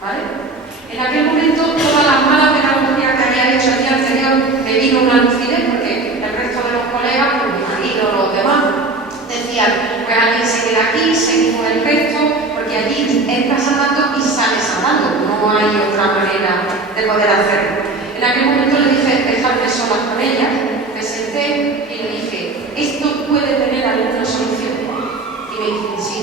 ¿vale? En aquel momento, toda la mala pedagogía que había hecho el día anterior me vino una lucidez, porque el resto de los colegas, pues mi marido, los demás, decían, pues alguien se queda aquí, seguimos el resto, porque allí entras andando y sales andando, no hay otra manera de poder hacerlo. En aquel momento le dije, dejarme sola con ella, me senté y le dije, ¿esto puede tener alguna solución? Y me dice, sí,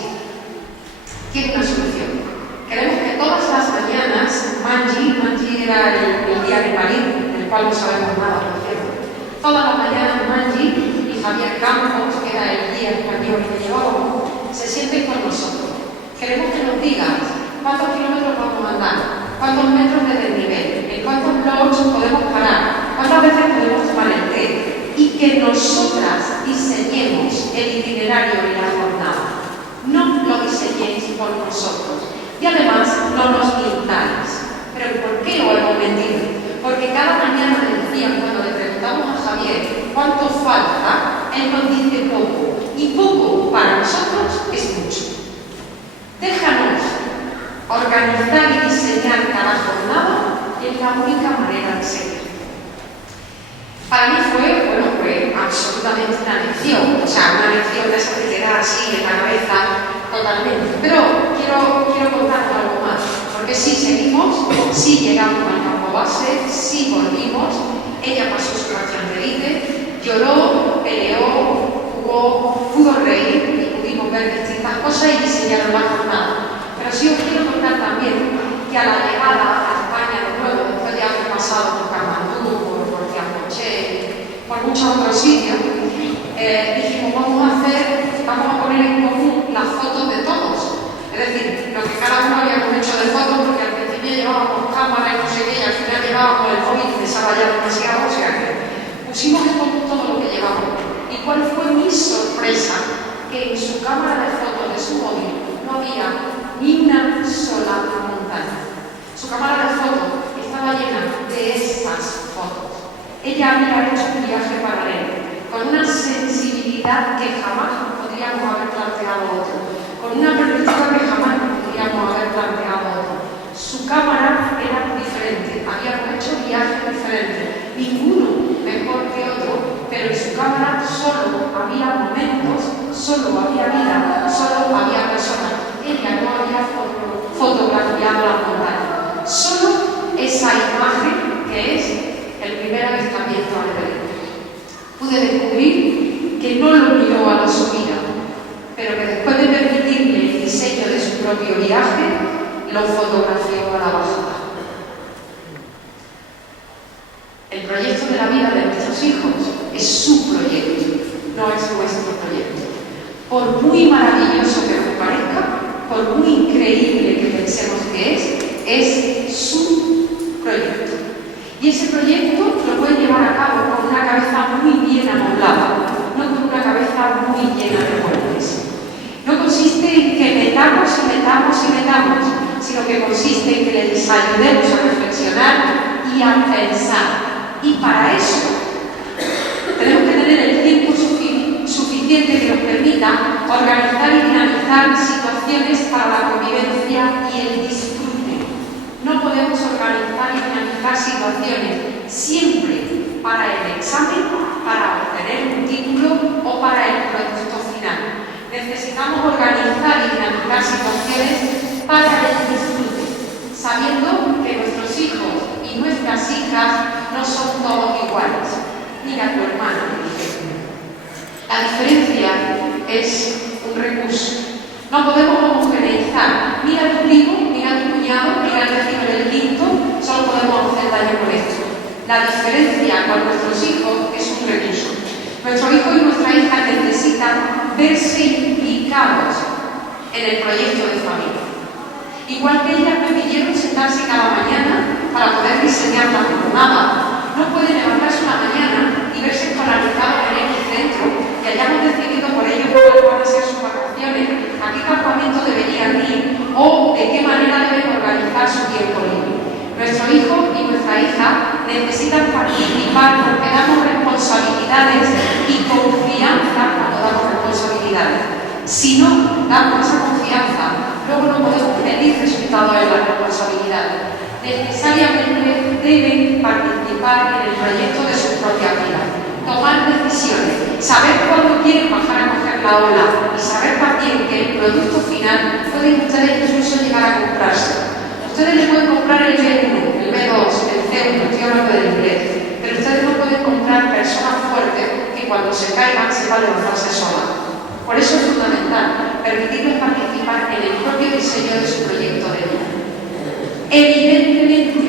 tiene una solución. Queremos que todas las mañanas, Manji era el día de Marín, del cual no sabemos nada, por cierto. Todas las mañanas Manji y Javier Campos, que era el guía español que llevábamos, se sienten con nosotros. Queremos que nos digas cuántos kilómetros vamos a andar, cuántos metros de desnivel, en cuántos blogs podemos parar, cuántas veces podemos tomar el té, y que nosotras diseñemos el itinerario y la jornada. No lo diseñéis por nosotros. Y además no nos mintáis. ¿Pero por qué lo hemos mentido? Porque cada mañana le decían, cuando le preguntamos a Javier cuánto falta, él nos dice poco. Y poco para nosotros es mucho. Déjanos organizar y diseñar cada jornada, y es la única manera de seguir. Para mí fue absolutamente una lección, o sea, una lección de esa que queda así en la cabeza totalmente. Pero quiero contar algo más, porque sí seguimos, sí llegamos al campo base, sí volvimos, ella pasó su ración de líder, lloró, peleó, jugó, pudo reír y pudimos ver distintas cosas y diseñar la jornada. Pero sí os quiero contar también que a la llegada a España de nuevo, después de haber pasado por Katmandú, por Tianpoché, por muchos otros sitios, dijimos, vamos a poner en común las fotos de todos. Es decir, lo que cada uno habíamos hecho de fotos, porque al principio llevábamos cámara y no sé qué, y al final llevábamos el móvil pesaba ya demasiado, o sea que pusimos todo lo que llevamos. ¿Y cuál fue mi sorpresa? Que en su cámara de fotos de su móvil no había ni una sola montaña. Su cámara de fotos estaba llena de estas fotos. Ella había hecho un viaje paralelo, con una sensibilidad que jamás podríamos haber planteado otro, con una perspectiva que jamás podríamos haber planteado otro. Su cámara era diferente, habíamos hecho viajes diferentes, ninguno mejor que otro, pero en su cámara solo había momentos, solo había vida, solo había personas. Ella no había fotografiado la montaña, solo esa imagen que es el primer avistamiento al rey. Pude descubrir que no lo miró a la subida, pero que después de permitirle el diseño de su propio viaje, lo fotografió a la bajada. El proyecto de la vida de nuestros hijos es su proyecto, no es nuestro proyecto. Por muy maravilloso que nos parezca, por muy increíble que pensemos que es su proyecto. Y ese proyecto lo puede llevar a cabo con una cabeza muy bien amoblada, no con una cabeza muy llena de golpes. No consiste en que metamos, sino que consiste en que les ayudemos a reflexionar y a pensar. Y para eso tenemos que tener el tiempo suficiente que nos permita organizar y dinamizar situaciones para la convivencia y el disfrute. No podemos organizar y dinamizar situaciones siempre para el examen, para obtener un título o para el producto final. Necesitamos organizar y dinamizar situaciones para el disfrute, sabiendo que nuestros hijos y nuestras hijas no son todos iguales. Mira tu hermano, la diferencia es un recurso. No podemos homogeneizar. Mira tu primo, mira tu cuñado, mira el vecino del quinto, solo podemos hacer daño con esto. La diferencia con nuestros hijos es un recurso. Nuestro hijo y nuestra hija necesitan verse implicados en el proyecto de familia. Igual que ellas me pidieron sentarse cada mañana para poder diseñar la jornada. No puede levantarse una mañana y verse escolarizado en X centro, que hayamos decidido por ellos cuáles van a ser sus vacaciones, a qué campamento deberían ir o de qué manera deben organizar su tiempo libre. Nuestro hijo y nuestra hija necesitan participar porque damos responsabilidades y confianza cuando damos responsabilidades. Si no damos esa confianza, luego no podemos pedir resultados en las responsabilidades. Necesariamente deben participar en el proyecto de su propia vida, tomar decisiones, saber cuándo quieren bajar a coger la ola y saber también que el producto final pueden ustedes incluso llegar a comprarse. Ustedes le pueden comprar el B1, el B2, el C1, estoy hablando del inglés, pero ustedes no pueden comprar personas fuertes que cuando se caigan sepan levantarse solas. Por eso es fundamental permitirles participar en el propio diseño de su proyecto de vida. Evidentemente,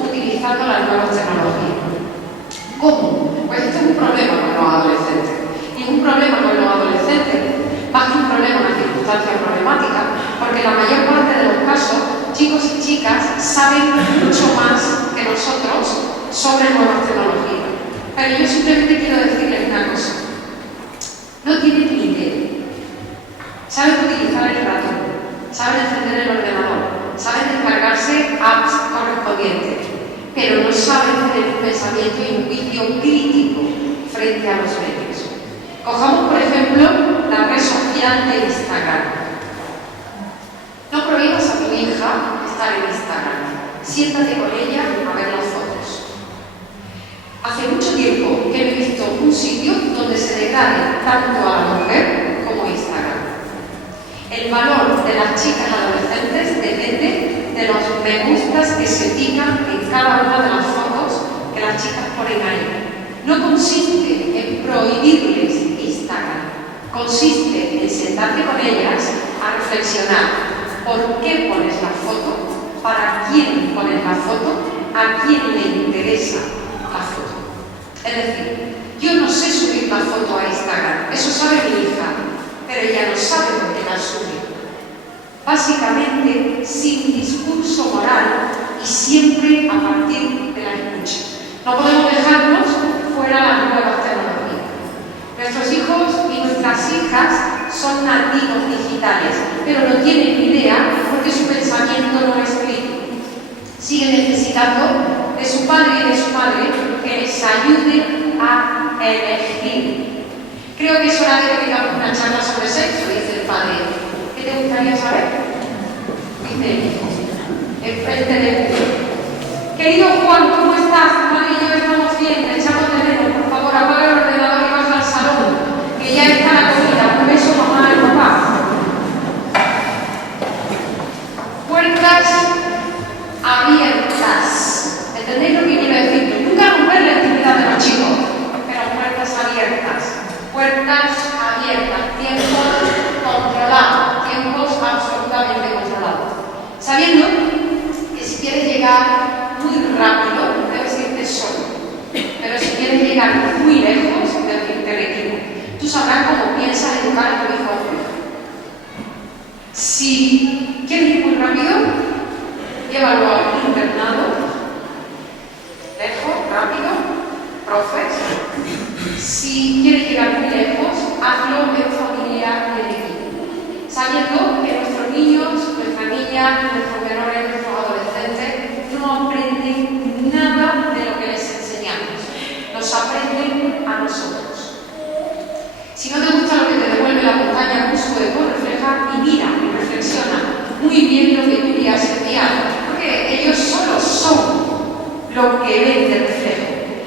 utilizando las nuevas tecnologías. ¿Cómo? Pues esto es un problema con los adolescentes. Y es un problema con los adolescentes, más que un problema, una circunstancia problemática, porque en la mayor parte de los casos, chicos y chicas saben mucho más que nosotros sobre nuevas tecnologías. Pero yo simplemente quiero decirles una cosa. No tienen ni idea. Saben utilizar el ratón, saben encender el ordenador, saben descargarse apps correspondientes, pero no saben tener un pensamiento y un juicio crítico frente a los medios. Cojamos, por ejemplo, la red social de Instagram. No prohíbas a tu hija estar en Instagram. Siéntate con ella a ver las fotos. Hace mucho tiempo que he visto un sitio donde se degrade tanto a la mujer como a Instagram. El valor de las chicas adolescentes depende de los me gustas que se pican en cada una de las fotos que las chicas ponen ahí. No consiste en prohibirles Instagram, consiste en sentarte con ellas a reflexionar por qué pones la foto, para quién pones la foto, a quién le interesa la foto. Es decir, yo no sé subir la foto a Instagram, eso sabe mi hija, pero ella no sabe por qué la sube. Básicamente, sin discurso moral y siempre a partir de la escucha. No podemos dejarnos fuera las nuevas tecnologías. Nuestros hijos y nuestras hijas son nativos digitales, pero no tienen ni idea porque su pensamiento no es crítico. Siguen necesitando de su padre y de su madre que les ayuden a elegir. Creo que es hora de que tengamos una charla sobre sexo, dice el padre. ¿Qué te gustaría saber? Dice el hijo, enfrente de ti. Querido Juan, ¿cómo estás? Juan y yo estamos bien, te echamos de menos. Por favor, apaga el ordenador y baja al salón, que ya está la comida. Un beso, mamá y papá. Puertas abiertas. ¿Entendéis lo que quiero decir? Nunca romper la intimidad de los chicos, pero puertas abiertas. Puertas abiertas. Tiempos controlados. Tiempos absolutamente controlados. Sabiendo que si quieres llegar muy rápido, debes irte solo. Pero si quieres llegar muy lejos, debes irte en equipo. Tú sabrás cómo piensas educar a tu hijo o tu hija. Si quieres ir muy rápido, llévalo a un internado, lejos, rápido, profes. Si quieres llegar muy lejos, hazlo en familia y en equipo. Sabiendo que nuestros niños, nuestras niñas, nuestros menores, nuestros adolescentes no aprenden nada de lo que les enseñamos. Nos aprenden a nosotros. Si no te gusta lo que te devuelve la montaña rusa de todo, refleja y mira y reflexiona muy bien lo que tú le has enviado, porque ellos solo son lo que ven de reflejo.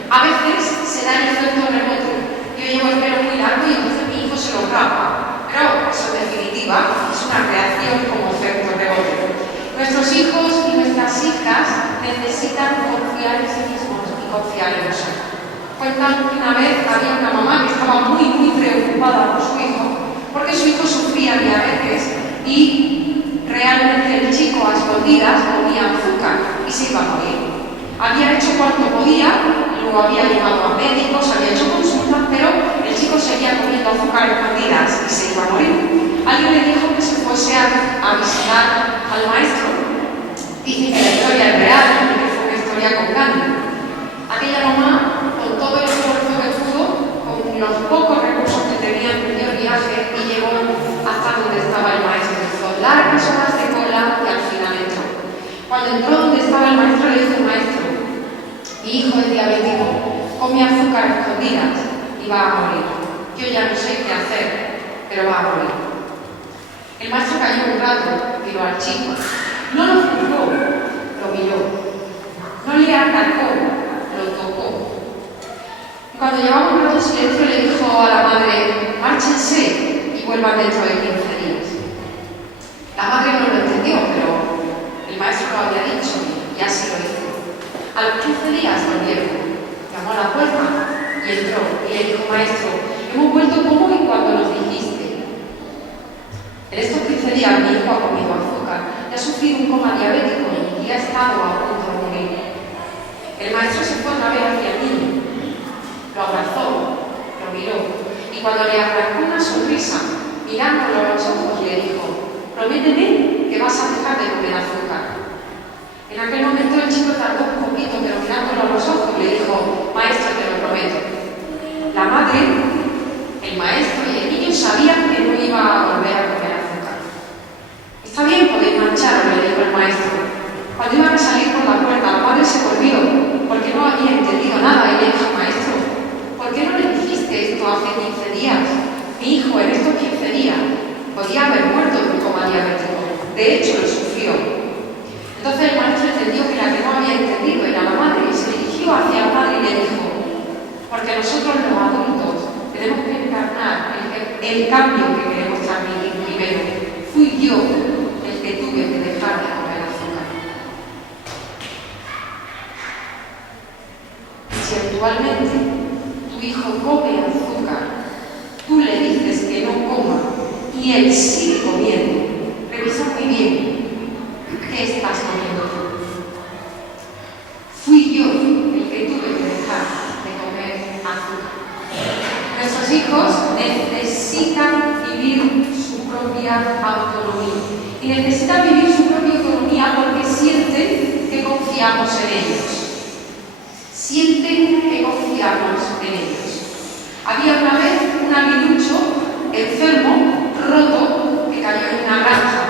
A veces se da el efecto rebote. Yo llevo el pelo muy largo y entonces mi hijo se lo rapa, pero eso en definitiva es una reacción como efecto rebote. Nuestros hijos y nuestras hijas necesitan confiar en sí mismos y confiar en nosotros. Cuentan que una vez había una mamá que estaba muy preocupada por su hijo, porque su hijo sufría diabetes y realmente el chico a escondidas comía azúcar y se iba a morir. Había hecho cuanto podía, luego había llevado a médicos, había hecho consultas, pero el chico seguía comiendo azúcar a escondidas y se iba a morir. Alguien le dijo que se fuese a visitar al maestro. Dicen que la historia es real y que fue una historia con Gandhi. Aquella mamá, con todo el esfuerzo que pudo, con los pocos recursos que tenía, emprendió el viaje y llegó hasta donde estaba el maestro. Hizo largas horas de cola y al final entró. Cuando entró donde estaba el maestro, le dijo: maestro, mi hijo es diabético, come azúcar a escondidas y va a morir. Yo ya no sé qué hacer, pero va a morir. El maestro cayó un rato, miró al chico, no lo juzgó, lo miró, no le atacó, lo tocó. Y cuando llevaba un rato en silencio le dijo a la madre: márchense y vuelvan dentro de 15 días. La madre no lo entendió, pero el maestro lo había dicho y así lo hizo. A los 15 días volvieron, llamó a la puerta y entró y le dijo: maestro, hemos vuelto como y cuando nos dijiste. En estos 15 días mi hijo ha comido azúcar y ha sufrido un coma diabético y ha estado a punto de morir. El maestro se fue otra vez hacia el niño, lo abrazó, lo miró y cuando le arrancó una sonrisa, mirándolo a los ojos, le dijo: prométeme que vas a dejar de comer azúcar. En aquel momento el chico tardó un poquito, pero mirándolo a los ojos le dijo: maestro, te lo prometo. La madre, el maestro y el niño sabían que no iba a volver a comer azúcar. Está bien, podéis marcharos, le dijo el maestro. Cuando iban a salir por la puerta, la madre se volvió porque no había entendido nada y le dijo: maestro, ¿por qué no le dijiste esto hace 15 días? Mi hijo en estos 15 días podía haber muerto de un coma diabético. De hecho, lo sufrió. Entonces el maestro entendió que la que no había entendido era la madre y se dirigió hacia la madre y le dijo: porque nosotros los adultos tenemos que encarnar el cambio que queremos transmitir primero. Fui yo el que tuve que dejar de comer azúcar. Si actualmente tu hijo come azúcar, tú le dices que no coma y él sigue comiendo, revisa muy bien qué estás comiendo tú. Fui yo el que tuve que dejar de comer azúcar. Nuestros hijos necesitan vivir su propia autonomía y necesitan vivir su propia autonomía porque sienten que confiamos en ellos. Sienten que confiarnos en ellos. Había una vez un aguilucho enfermo, roto, que cayó en una granja.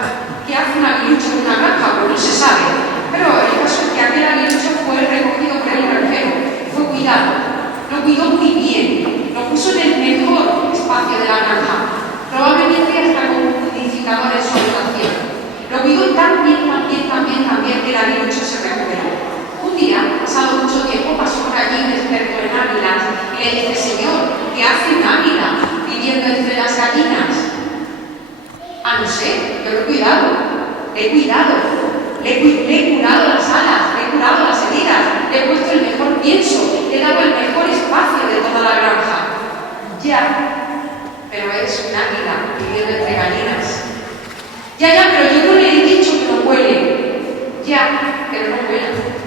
¿Qué hace un aguilucho en una granja? Pues no se sabe. Pero el caso es que aquel aguilucho fue recogido por el granjero, fue cuidado, lo cuidó muy bien, lo puso en el mejor espacio de la granja, probablemente hasta con un humidificador en su habitación. Lo cuidó tan bien que el aguilucho se recuperó. Un día, pasado mucho tiempo, pasó por allí un experto en águilas y le dice: Señor, ¿qué hace un águila viviendo entre las gallinas? Ah, no sé, yo lo he cuidado, le he curado las alas, le he curado las heridas, le he puesto el mejor pienso, le he dado el mejor espacio de toda la granja. Ya, pero es un águila viviendo entre gallinas. Ya, pero yo no le he dicho que no huele. Ya, pero no huele.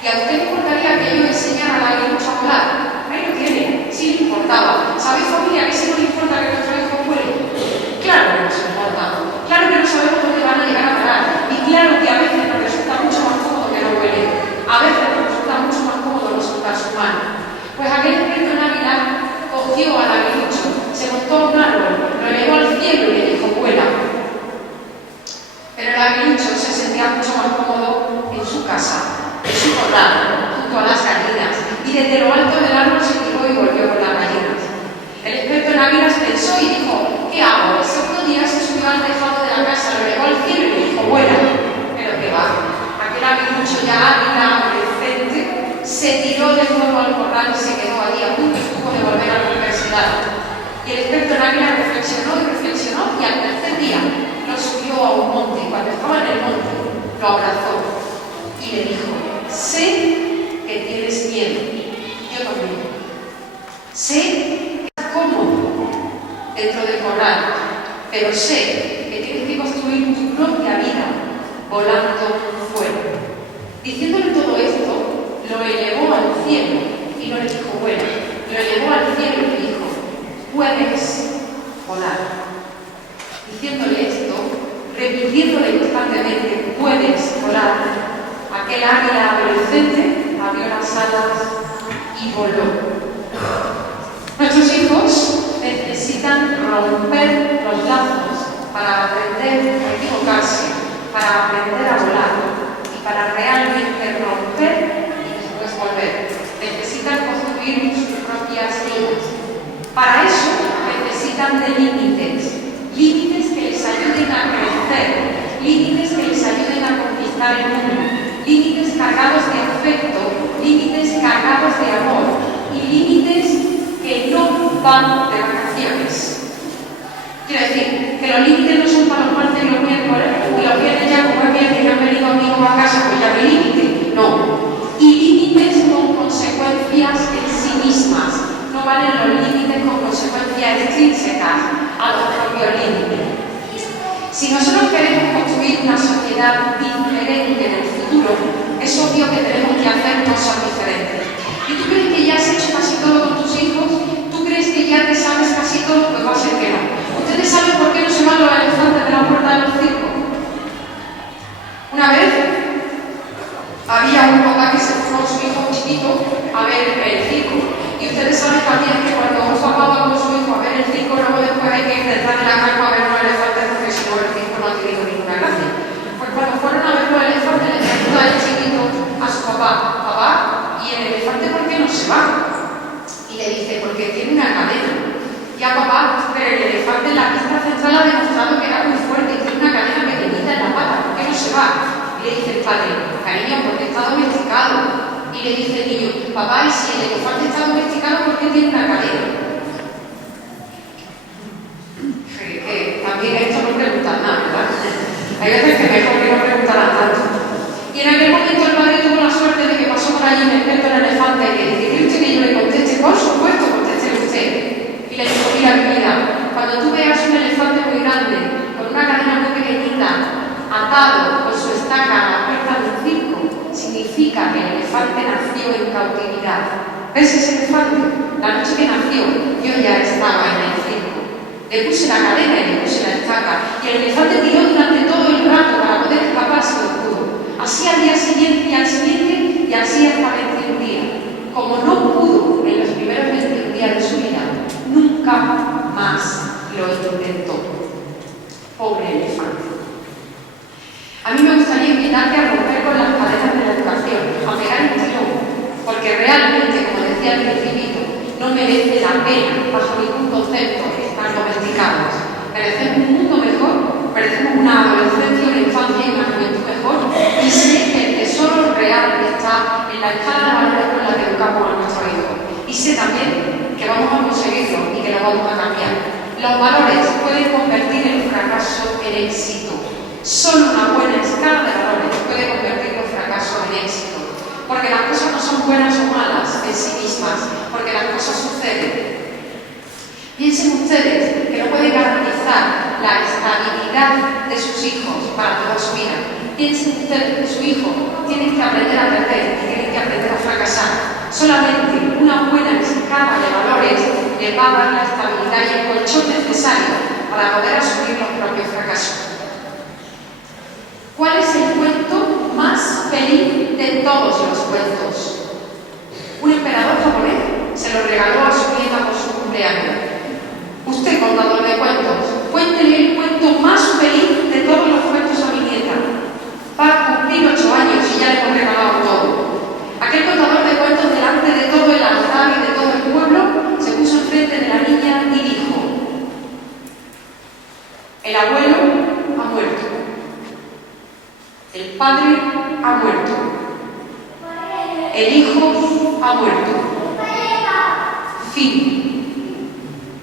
¿Y a usted le importaría que yo le enseñara al aguilucho a volar? Ahí lo tiene, sí le importaba. ¿Sabéis, familia, que si no le importa que nuestro hijo vuele? Claro que nos importa. Claro que no sabemos dónde van a llegar a parar. Y claro que a veces nos resulta mucho más cómodo que no huele. A veces nos resulta mucho más cómodo no soltar su mano. Pues aquel experto en águila cogió al aguilucho, se montó a un árbol, lo elevó al cielo y le dijo: vuela. Pero el aguilucho se sentía mucho más cómodo en su casa, en su corral, junto a las gallinas, y desde lo alto del árbol se tiró y volvió con las gallinas. El experto en águilas pensó y dijo: ¿qué hago? El segundo día se subió al tejado de la casa, lo elevó al cielo y le dijo: vuela. Pero qué va, aquel aguilucho ya águila, adolescente, se tiró de nuevo al corral y se quedó allí a punto de volver a la universidad. Y el experto en águilas reflexionó y al tercer día lo subió a un monte, y cuando estaba en el monte lo abrazó y le dijo: sé que tienes miedo, yo también. Sé que estás cómodo dentro del corral, pero sé que tienes que construir tu propia vida volando fuera. Diciéndole todo esto, lo elevó al cielo y no le dijo bueno, lo elevó al cielo y le dijo: puedes volar. Diciéndole esto, repitiéndole constantemente: puedes volar, aquel águila adolescente abrió las alas y voló. Nuestros hijos necesitan romper los lazos para aprender a equivocarse, para aprender a volar y para realmente romper y después volver. Necesitan construir sus propias vidas. Para eso necesitan de límites que les ayuden a crecer, límites que les ayuden a conquistar el mundo, límites cargados de afecto, límites cargados de amor y límites que no van de vacaciones. Quiero decir, que los límites no son para los martes y los miércoles, y los viernes ya, como es viernes y han venido amigos a casa, pues ya no hay límite. No. Y límites con consecuencias en sí mismas. No valen los límites con consecuencias extrínsecas a los propios límites. Si nosotros queremos construir una sociedad diferente en el futuro, es obvio que tenemos que hacer cosas diferentes. ¿Y tú crees que ya has hecho casi todo con tus hijos? ¿Tú crees que ya te sabes casi todo? Pues va a ser que no. ¿Ustedes saben por qué no se van los elefantes de la puerta de los circos? Una vez había un papá que se fue con su hijo chiquito a ver el circo. Y ustedes saben también que cuando un papá va con su hijo a ver el circo, luego después hay que ir detrás de la carpa a ver los elefantes, porque si no el circo no ha tenido ninguna gracia. Pues cuando fueron a ver los elefantes, le preguntó el chiquito a su papá: papá, ¿y el elefante por qué no se va? Y le dice: porque tiene una cadena. Ya papá, pero el elefante en la pista central ha demostrado que era muy fuerte y tiene una cadena pequeñita en la pata, ¿por qué no se va? Y le dice el padre: cariño, porque está domesticado. Y le dice el niño: papá, ¿y si el elefante está domesticado, por qué tiene una cadena? También esto no preguntan nada, ¿verdad? Hay veces que mejor que no preguntaran tanto. Y en aquel momento el padre tuvo la suerte de que pasó por allí un experto en elefante y le dice: ¿quiere usted que yo le conteste? Por supuesto, contéstele usted. Y le dijo: mira, mi vida, cuando tú veas un elefante muy grande, con una cadena muy pequeñita, atado con su estaca a la puerta de un circo, significa que el elefante nació en cautividad. ¿Ves ese elefante? La noche que nació, yo ya estaba en el circo. Le puse la cadena y le puse la estaca, y el elefante tiró durante todo el rato para poder escaparse del pudo. Así al día siguiente y al siguiente, y así hasta 21 días. Como no pobre elefante. A mí me gustaría invitarte a romper con las cadenas de la educación, a pegar un tirón, porque realmente, como decía el Principito, no merece la pena, bajo ningún concepto, estar domesticados. Merecemos un mundo mejor, merecemos una adolescencia, una infancia y una juventud mejor, y sé que el tesoro real está en la escala de valores con la que educamos a nuestros hijos. Y sé también que vamos a conseguirlo y que lo vamos a cambiar. Los valores pueden convertir el fracaso en éxito. Solo una buena escala de valores puede convertir los fracasos en éxito. Porque las cosas no son buenas o malas en sí mismas, porque las cosas suceden. Piensen ustedes que no pueden garantizar la estabilidad de sus hijos para toda su vida. Piensen ustedes que su hijo tiene que aprender a perder y tiene que aprender a fracasar. Solamente una buena escala de valores le va a dar la estabilidad y el colchón necesario para poder asumir los propios fracasos. ¿Cuál es el cuento más feliz de todos los cuentos? Un emperador japonés se lo regaló a su nieta por su cumpleaños. Usted, contador de cuentos, cuéntele el cuento más feliz de todos los cuentos a mi nieta. Va a cumplir 8 años y ya le hemos regalado todo. Aquel contador de cuentos, delante de todo el altar y de todo el pueblo, se puso enfrente de la niña y dijo: el abuelo ha muerto. El padre ha muerto. El hijo ha muerto. Fin.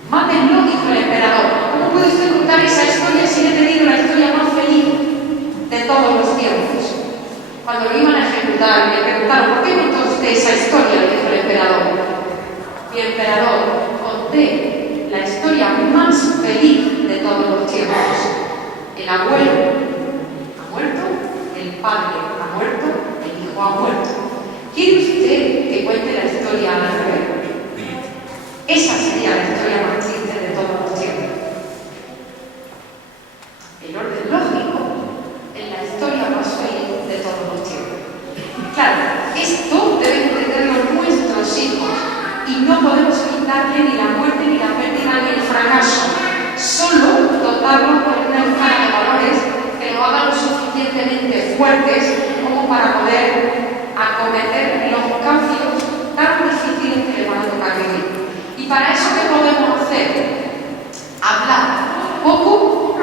Mátenlo, dijo el emperador. ¿Cómo puede usted contar esa historia si le he tenido la historia más feliz de todos los tiempos? Cuando lo iban a ejecutar, le preguntaron: ¿por qué contó usted esa historia?, le dijo el emperador. Mi emperador, conté la historia más feliz de todos los tiempos. El abuelo ha muerto. El padre ha muerto, el hijo ha muerto. ¿Quiere usted que cuente la historia al revés? Esa sería la historia más triste de todos los tiempos. El orden lógico es la historia más feliz de todos los tiempos. Claro, esto deben entenderlo nuestros hijos y no podemos quitarle ni la muerte, ni la pérdida, ni el fracaso. Solo dotarlos con una escala de valores que lo hagan lo suficientemente fuertes como para poder acometer los cambios tan difíciles que le van a tocar vivir. Y para eso, ¿qué podemos hacer? Hablar poco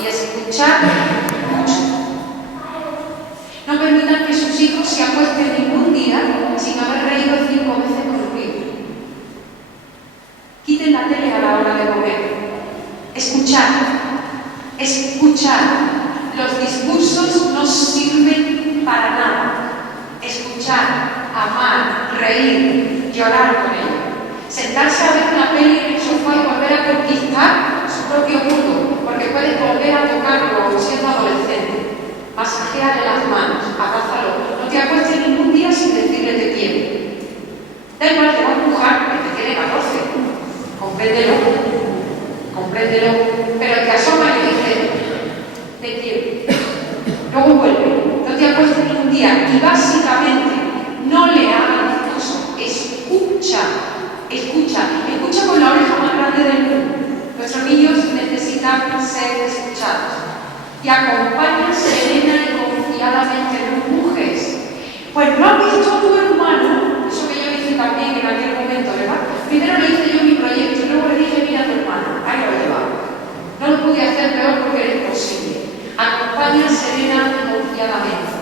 y escuchar mucho. No permitan que sus hijos se acuesten ningún día sin haber reído 5 veces conmigo. Quiten la tele a la hora de comer. Escuchar. Escuchar. Los discursos no sirven para nada. Escuchar, amar, reír, llorar con ellos. Sentarse a ver una peli en el sofá y volver a conquistar su propio mundo, porque puedes volver a tocarlo siendo adolescente. Masajearle las manos, abrázalo. No te acuestes ningún día sin decirle te quiero. Da igual, te va a empujar porque tiene 14. Compréndelo. Compréndelo. Pero el que asoma y le dice te quiero. Luego vuelve. No te acuestes ningún día. Y básicamente no le hagas discurso. Escucha. Escucha. Escucha con la oreja más grande del mundo. Nuestros niños necesitan ser escuchados. Y acompaña serena y confiadamente, no empujes. Pues no has visto a tu hermano. Eso que yo hice también en aquel momento, ¿verdad? Primero le hice yo mi proyecto y luego le dije mira a tu hermano. Ahí lo llevaba. No lo pude hacer peor porque era imposible. Acompaña serena y confiadamente.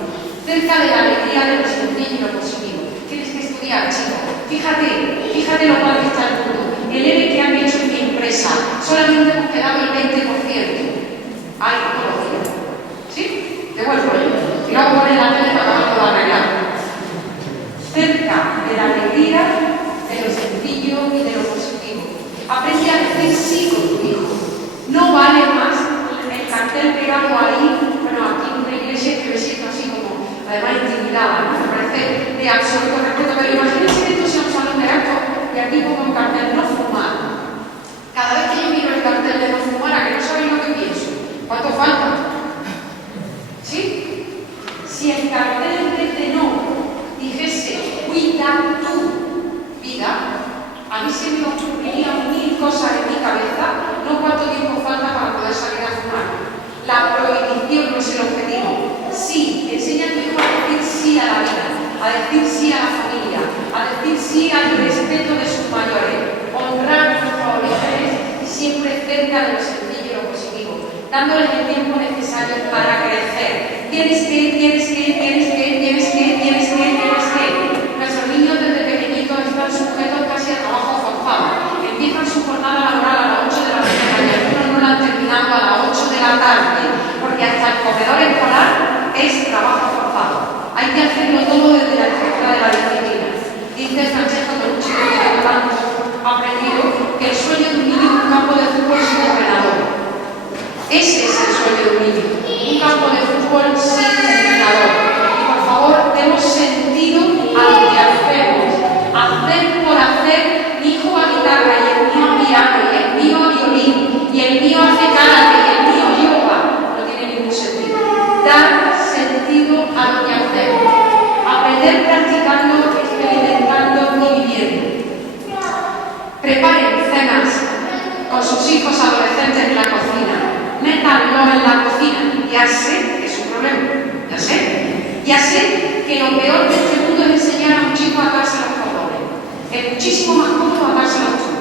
Cerca de la alegría de lo sencillo y lo positivo. Tienes que estudiar, chico. Fíjate lo mal que está el mundo. El ERE que han hecho en mi empresa. Solamente hemos quedado el 20%. Ay, no lo digo. ¿Sí? Devuelvo yo. Y luego ponen la tele para acabarlo de arreglar. Cerca de la alegría, de lo sencillo y de lo positivo. Aprende a decir sí con tu hijo. No vale más el cartel pegado ahí, bueno, aquí en una iglesia que me siento así como, además intimidada, ¿no? Me parece de absoluto respeto, pero imagínense que esto sea un salón de actos y aquí pongo un cartel no fumar. Cada vez que yo miro el cartel de no fumar, a que no sabéis lo que pienso. ¿Cuánto falta? ¿Sí? Si el cartel de no dijese cuida tu vida, a mí se me ocurrirían 1000 cosas en mi cabeza, no cuánto tiempo falta para poder salir a fumar. La prohibición no es el objetivo. Sí, enseña a tu hijo a decir sí a la vida, a decir sí a la familia, a decir sí al respeto de sus mayores, honrar sus orígenes y siempre cerca de lo sencillo y lo positivo, dándoles el tiempo necesario para crecer. Tienes que. Nuestros niños desde pequeñitos están sujetos casi a trabajo forzado. Empiezan su jornada laboral a las 8 de la mañana y algunos no la han terminado a las 8 de la tarde, porque hasta el comedor escolar es trabajo forzado. Hay que hacerlo todo desde la estructura de la disciplina. Dice Francesco Tonucci, que ha aprendido que el sueño de un niño es un campo de fútbol sin entrenador. Ese es el sueño de un niño, un campo de fútbol sin entrenador. Y por favor, demos sentido a lo que hacemos. Hacer por hacer, mi hijo a guitarra y el mío a piano y el mío a violín y el mío hace karate y el mío yoga, no tiene ningún sentido. Dar sentido a lo que hacemos. Aprender practicando, experimentando y viviendo. Preparen cenas con sus hijos adolescentes en la cocina. Métanlo en la cocina. Ya sé que es un problema. Ya sé que lo peor de este mundo es enseñar a un chico a atarse los cordones. Es muchísimo más cómodo atárselos tú.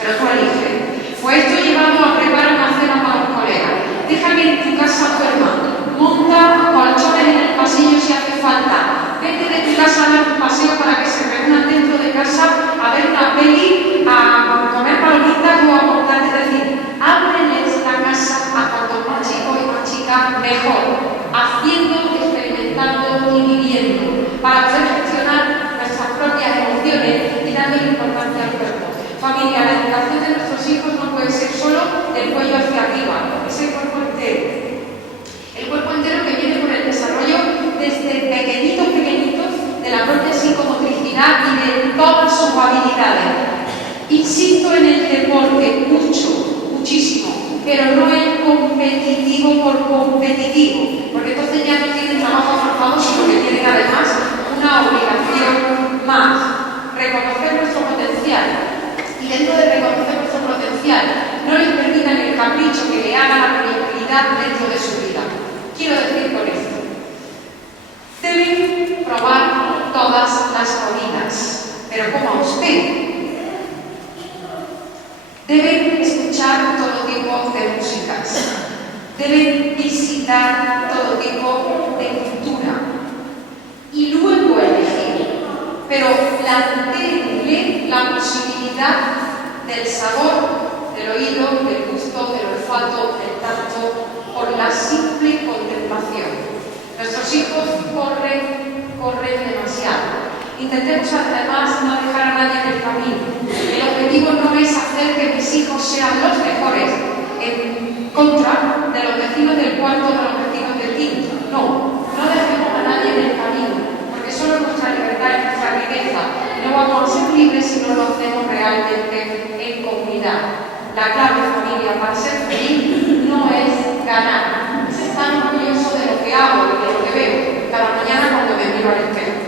Pero tú eliges. Pues esto llevado a preparar una cena para los colegas. Deja que en tu casa duerman. Monta colchones en el pasillo si hace falta. Vete de tu casa a dar un paseo para que se reúnan dentro de casa a ver una peli, a comer palomitas o a montar. Es decir, ábreles la casa a cuanto más chicos y más chicas mejor. Haciendo, experimentando y viviendo. Para poder gestionar nuestras propias emociones y dándole importancia al cuerpo. Familia, la educación de nuestros hijos no puede ser solo del cuello hacia arriba, es el cuerpo entero. El cuerpo entero que viene con el desarrollo desde pequeñitos de la propia psicomotricidad y de todas sus habilidades. Insisto en el deporte muchísimo, pero no el competitivo por competitivo, porque entonces ya no tienen trabajo forzado, sino que tienen además una obligación más. Reconocer nuestro potencial. Y dentro de reconocer nuestro potencial, no les permitan el capricho que le haga la mediocridad dentro de su vida. Quiero decir con esto, deben probar todas las comidas, pero como a usted. Deben escuchar todo tipo de músicas, deben visitar todo tipo de cultura y luego elegir, pero plantéenle la posibilidad del sabor, del oído, del gusto, del olfato, del tacto, por la simple contemplación. Nuestros hijos corren demasiado. Intentemos además no dejar a nadie en el camino. El objetivo no es hacer que mis hijos sean los mejores en contra de los vecinos del cuarto o de los vecinos del quinto. No dejemos a nadie en el camino, porque solo nuestra libertad es nuestra riqueza. No vamos a ser libres si no lo hacemos realmente en comunidad. La clave, familia, para ser feliz no es ganar. Es estar orgulloso de lo que hago y de lo que veo cada mañana cuando me miro al espejo.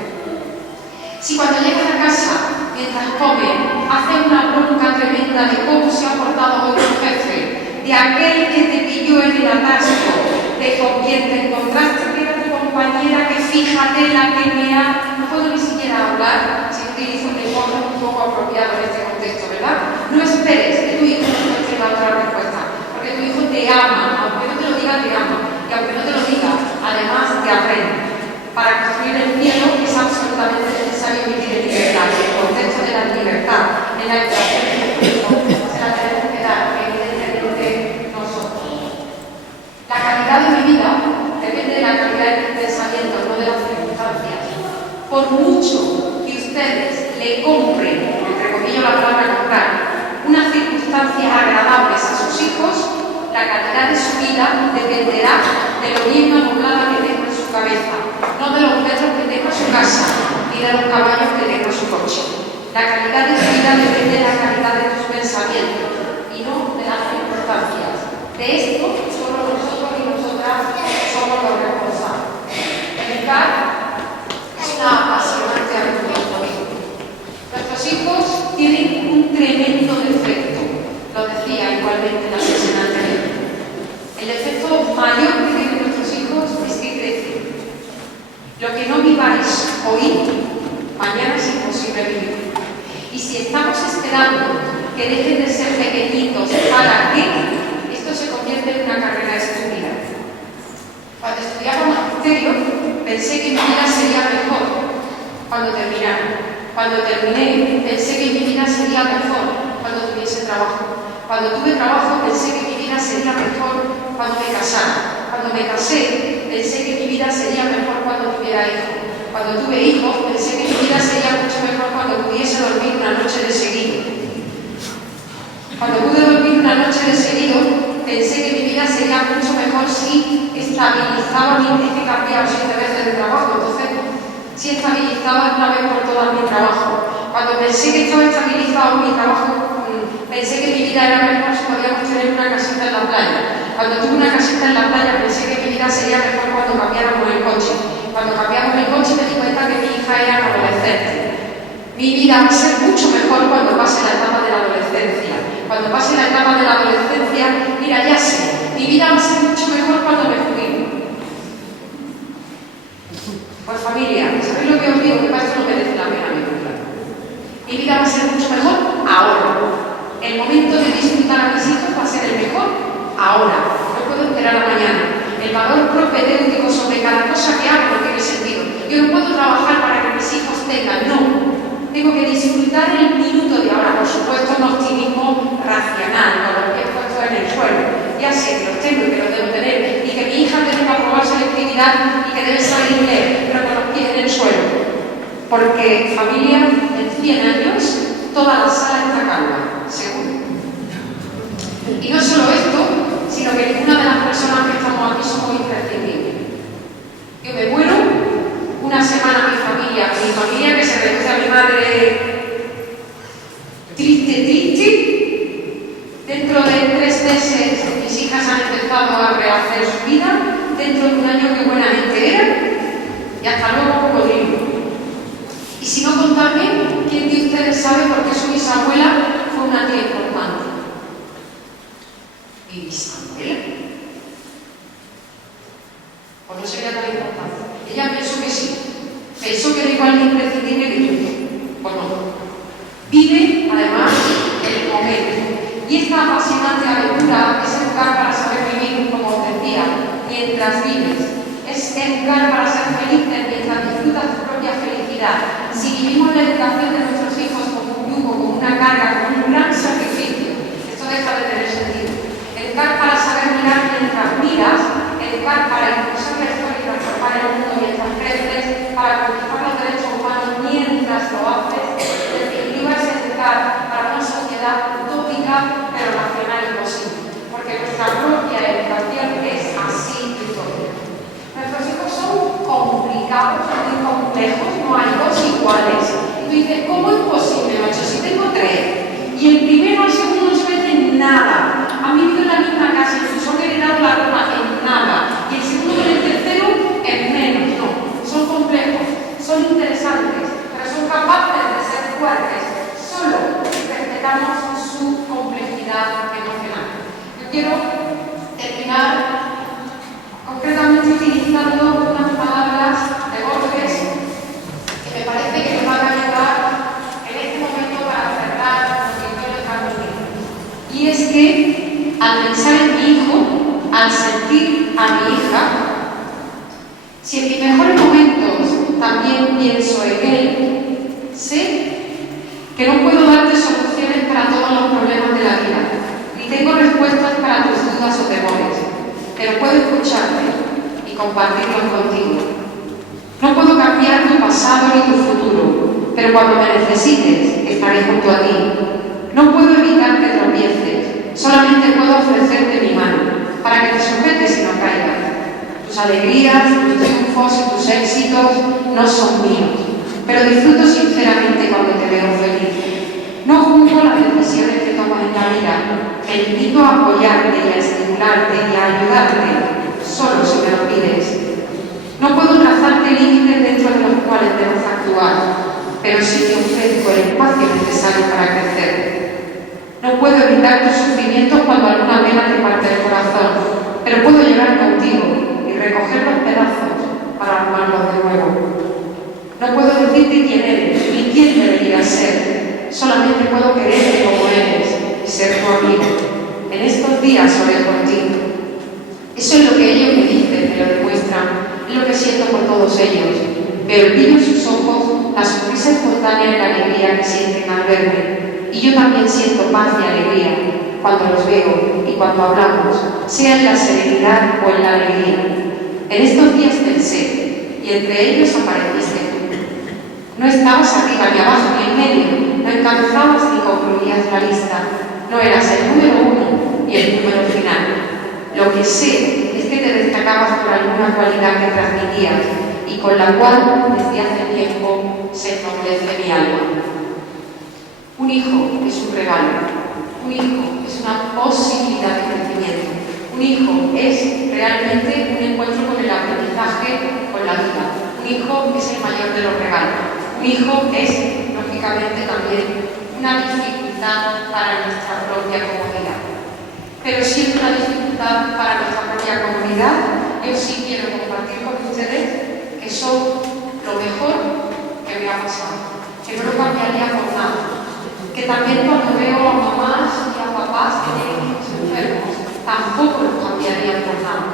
Si cuando llegas a casa, mientras comes, haces una bronca tremenda de cómo se ha portado hoy tu jefe, de aquel que te pilló en el atasco, de con quien te encontraste, que era tu compañera, que fíjate la que me ha... No puedo ni siquiera hablar si utilizo un lenguaje un poco apropiado en este contexto, ¿verdad? No esperes que tu hijo te encuentre la otra respuesta, porque tu hijo te ama, aunque no te lo diga, te ama, y aunque no te lo diga, además te aprende. Para construir el cielo es absolutamente necesario vivir en libertad. En el contexto de la libertad, en la educación de los hijos, se la tenemos que dar, evidentemente, nosotros. La calidad de mi vida depende de la calidad de mis pensamientos, no de las circunstancias. Por mucho que ustedes le compren, entre comillas la palabra comprar, unas circunstancias agradables a sus hijos, la calidad de su vida dependerá de lo bien amoblada que tenga en su cabeza, no de los metros que tenga su casa, ni de los caballos que tenga su coche. La calidad de tu vida depende de la calidad de tus pensamientos y no de las circunstancias. De esto, solo nosotros y nosotras somos los responsables. Educar es una apasionante aventura política. Nuestros hijos tienen un tremendo defecto, lo decía igualmente la sesión anterior. El defecto mayor que tienen nuestros hijos es que crecen. Lo que no viváis hoy, mañana es imposible vivir. Y si estamos esperando que dejen de ser pequeñitos para que esto se convierte en una carrera estúpida. Cuando estudiaba magisterio, pensé que mi vida sería mejor cuando terminara. Cuando terminé, pensé que mi vida sería mejor cuando tuviese trabajo. Cuando tuve trabajo, pensé que mi vida sería mejor cuando me casara. Cuando me casé, pensé que mi vida sería mejor cuando tuviera hijos. Cuando tuve hijos, pensé que mi vida sería mucho mejor cuando pudiese dormir una noche de seguido. Cuando pude dormir una noche de seguido, pensé que mi vida sería mucho mejor si estabilizaba mi vida, que cambiaba 7 veces de trabajo. Entonces, si estabilizaba una vez por todas mi trabajo. Cuando pensé que estaba estabilizado mi trabajo, pensé que mi vida era mejor si podíamos tener una casita en la playa. Cuando tuve una casita en la playa, pensé que mi vida sería mejor cuando cambiáramos el coche. Cuando cambiamos el coche me di cuenta que mi hija era adolescente. Mi vida va a ser mucho mejor cuando pase la etapa de la adolescencia. Cuando pase la etapa de la adolescencia, mira, ya sé, mi vida va a ser mucho mejor cuando me jubile. Pues familia, ¿sabéis lo que os digo? Que para esto no merece la pena mi vida. Mi vida va a ser mucho mejor ahora. El momento de disfrutar a mis hijos va a ser el mejor ahora. No puedo esperar a mañana. El valor propedéutico sobre cada cosa que hago no tiene sentido. Yo no puedo trabajar para que mis hijos tengan, no. Tengo que disfrutar el minuto de ahora, por supuesto, un optimismo racional, con los pies puestos en el suelo. Ya sé que los tengo y que los debo tener, y que mi hija debe aprobar selectividad y que debe saber inglés, pero con los pies en el suelo. Porque, familia, en 100 años, toda la sala está calma, seguro. Y no solo esto, sino que ninguna de las personas que estamos aquí somos imprescindibles. Yo me muero, una semana mi familia que se reduce a mi madre triste, dentro de 3 meses mis hijas han empezado a rehacer su vida, dentro de un año qué buena gente era, y hasta luego cocodrilo. Y si no contarme, ¿quién de ustedes sabe por qué su bisabuela fue una tía importante? ¿Mi bisabuela? Pues no sería tan importante. Ella pensó que sí. Pensó que era igual de imprescindible que tú. Pues no. Vive, además, el momento. Y esta apasionante aventura es educar para saber vivir, como os decía, mientras vives. Es educar para ser felices mientras disfrutas tu propia felicidad. Si vivimos la educación de nuestros hijos como un yugo, como una carga, como un gran sacrificio, esto deja de tener sentido. Educar para saber mirar mientras miras, educar para impulsar la historia y transformar el mundo mientras creces, para conquistar los derechos humanos mientras lo haces. En definitiva, es educar para una sociedad utópica pero racional y posible. Porque nuestra propia educación es así y utópica. Nuestros hijos son complicados, muy complejos, no hay 2 iguales. Y tú dices, ¿cómo es posible, macho? Si tengo 3 y el primero al segundo no se mete en nada. Han vivido en la misma casa, incluso han heredado la ropa en nada. Y el segundo y el tercero en menos. No, son complejos, son interesantes, pero son capaces de ser fuertes. Solo respetamos su complejidad emocional. Yo quiero terminar concretamente utilizando unas palabras de Borges que me parece que nos van a ayudar en este momento para cerrar lo que quiero dejar conmigo. Y es que al pensar en mi hijo, al sentir a mi hija, si en mis mejores momentos también pienso en él, sé que no puedo darte soluciones para todos los problemas de la vida, ni tengo respuestas para tus dudas o temores, pero puedo escucharte y compartirlos contigo. No puedo cambiar tu pasado ni tu futuro, pero cuando me necesites, estaré junto a ti. No puedo evitar que tropieces, solamente puedo ofrecerte mi mano, para que te sujetes y no caigas. Tus alegrías, tus triunfos y tus éxitos no son míos, pero disfruto sinceramente cuando te veo feliz. No juzgo las decisiones que tomas en la vida, me limito a apoyarte y a estimularte y a ayudarte, solo si me lo pides. No puedo trazarte límites dentro de los cuales debes actuar, pero sí te ofrezco el espacio necesario para crecer. No puedo evitar tus sufrimientos cuando alguna vena te parte el corazón, pero puedo llorar contigo y recoger los pedazos para armarlos de nuevo. No puedo decirte quién eres ni quién deberías ser, solamente puedo quererte como eres y ser tu amigo. En estos días oré por ti. Eso es lo que ellos me dicen, me lo demuestran, es lo que siento por todos ellos. Veo el brillo en sus ojos, la sonrisa espontánea y la alegría que sienten al verme. Y yo también siento paz y alegría cuando los veo y cuando hablamos, sea en la serenidad o en la alegría. En estos días pensé, y entre ellos apareciste tú. No estabas arriba ni abajo ni en medio, no encabezabas ni concluías la lista. No eras el número uno y el número final. Lo que sé es que te destacabas por alguna cualidad que transmitías y con la cual desde hace tiempo se ennoblece mi alma. Un hijo es un regalo, un hijo es una posibilidad de crecimiento, un hijo es realmente un encuentro con el aprendizaje, con la vida. Un hijo es el mayor de los regalos, un hijo es, lógicamente, también una dificultad para nuestra propia comunidad. Pero siendo una dificultad para nuestra propia comunidad, yo sí quiero compartir con ustedes que son lo mejor que me ha pasado, que no lo cambiaría por nada, que también cuando veo a mamás y a papás que tienen hijos enfermos, tampoco los cambiaría por nada.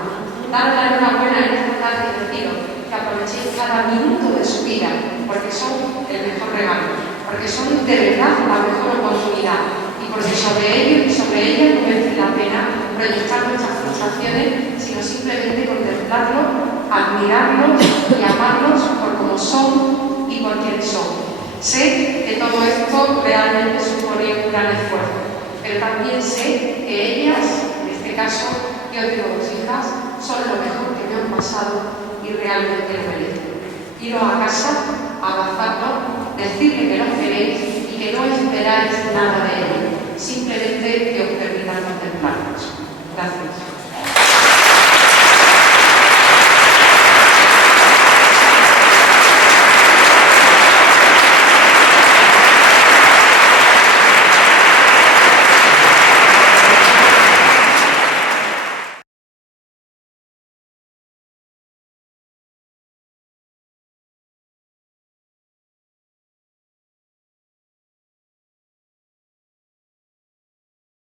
Darle la enhorabuena en esta tarde y deciros que aprovechéis cada minuto de su vida, porque son el mejor regalo, porque son de verdad la mejor oportunidad. Y porque sobre ellos y sobre ellas no merece la pena proyectar nuestras frustraciones, sino simplemente contemplarlos, admirarlos y amarlos por como son y por quienes son. Sé que todo esto realmente supone un gran esfuerzo, pero también sé que ellas, en este caso, yo digo dos hijas, son lo mejor que me han pasado y realmente lo merecen. Iros a casa, abrazarlos, decirle que los queréis y que no esperáis nada de ellos, simplemente que os permitan contemplarlos. Gracias.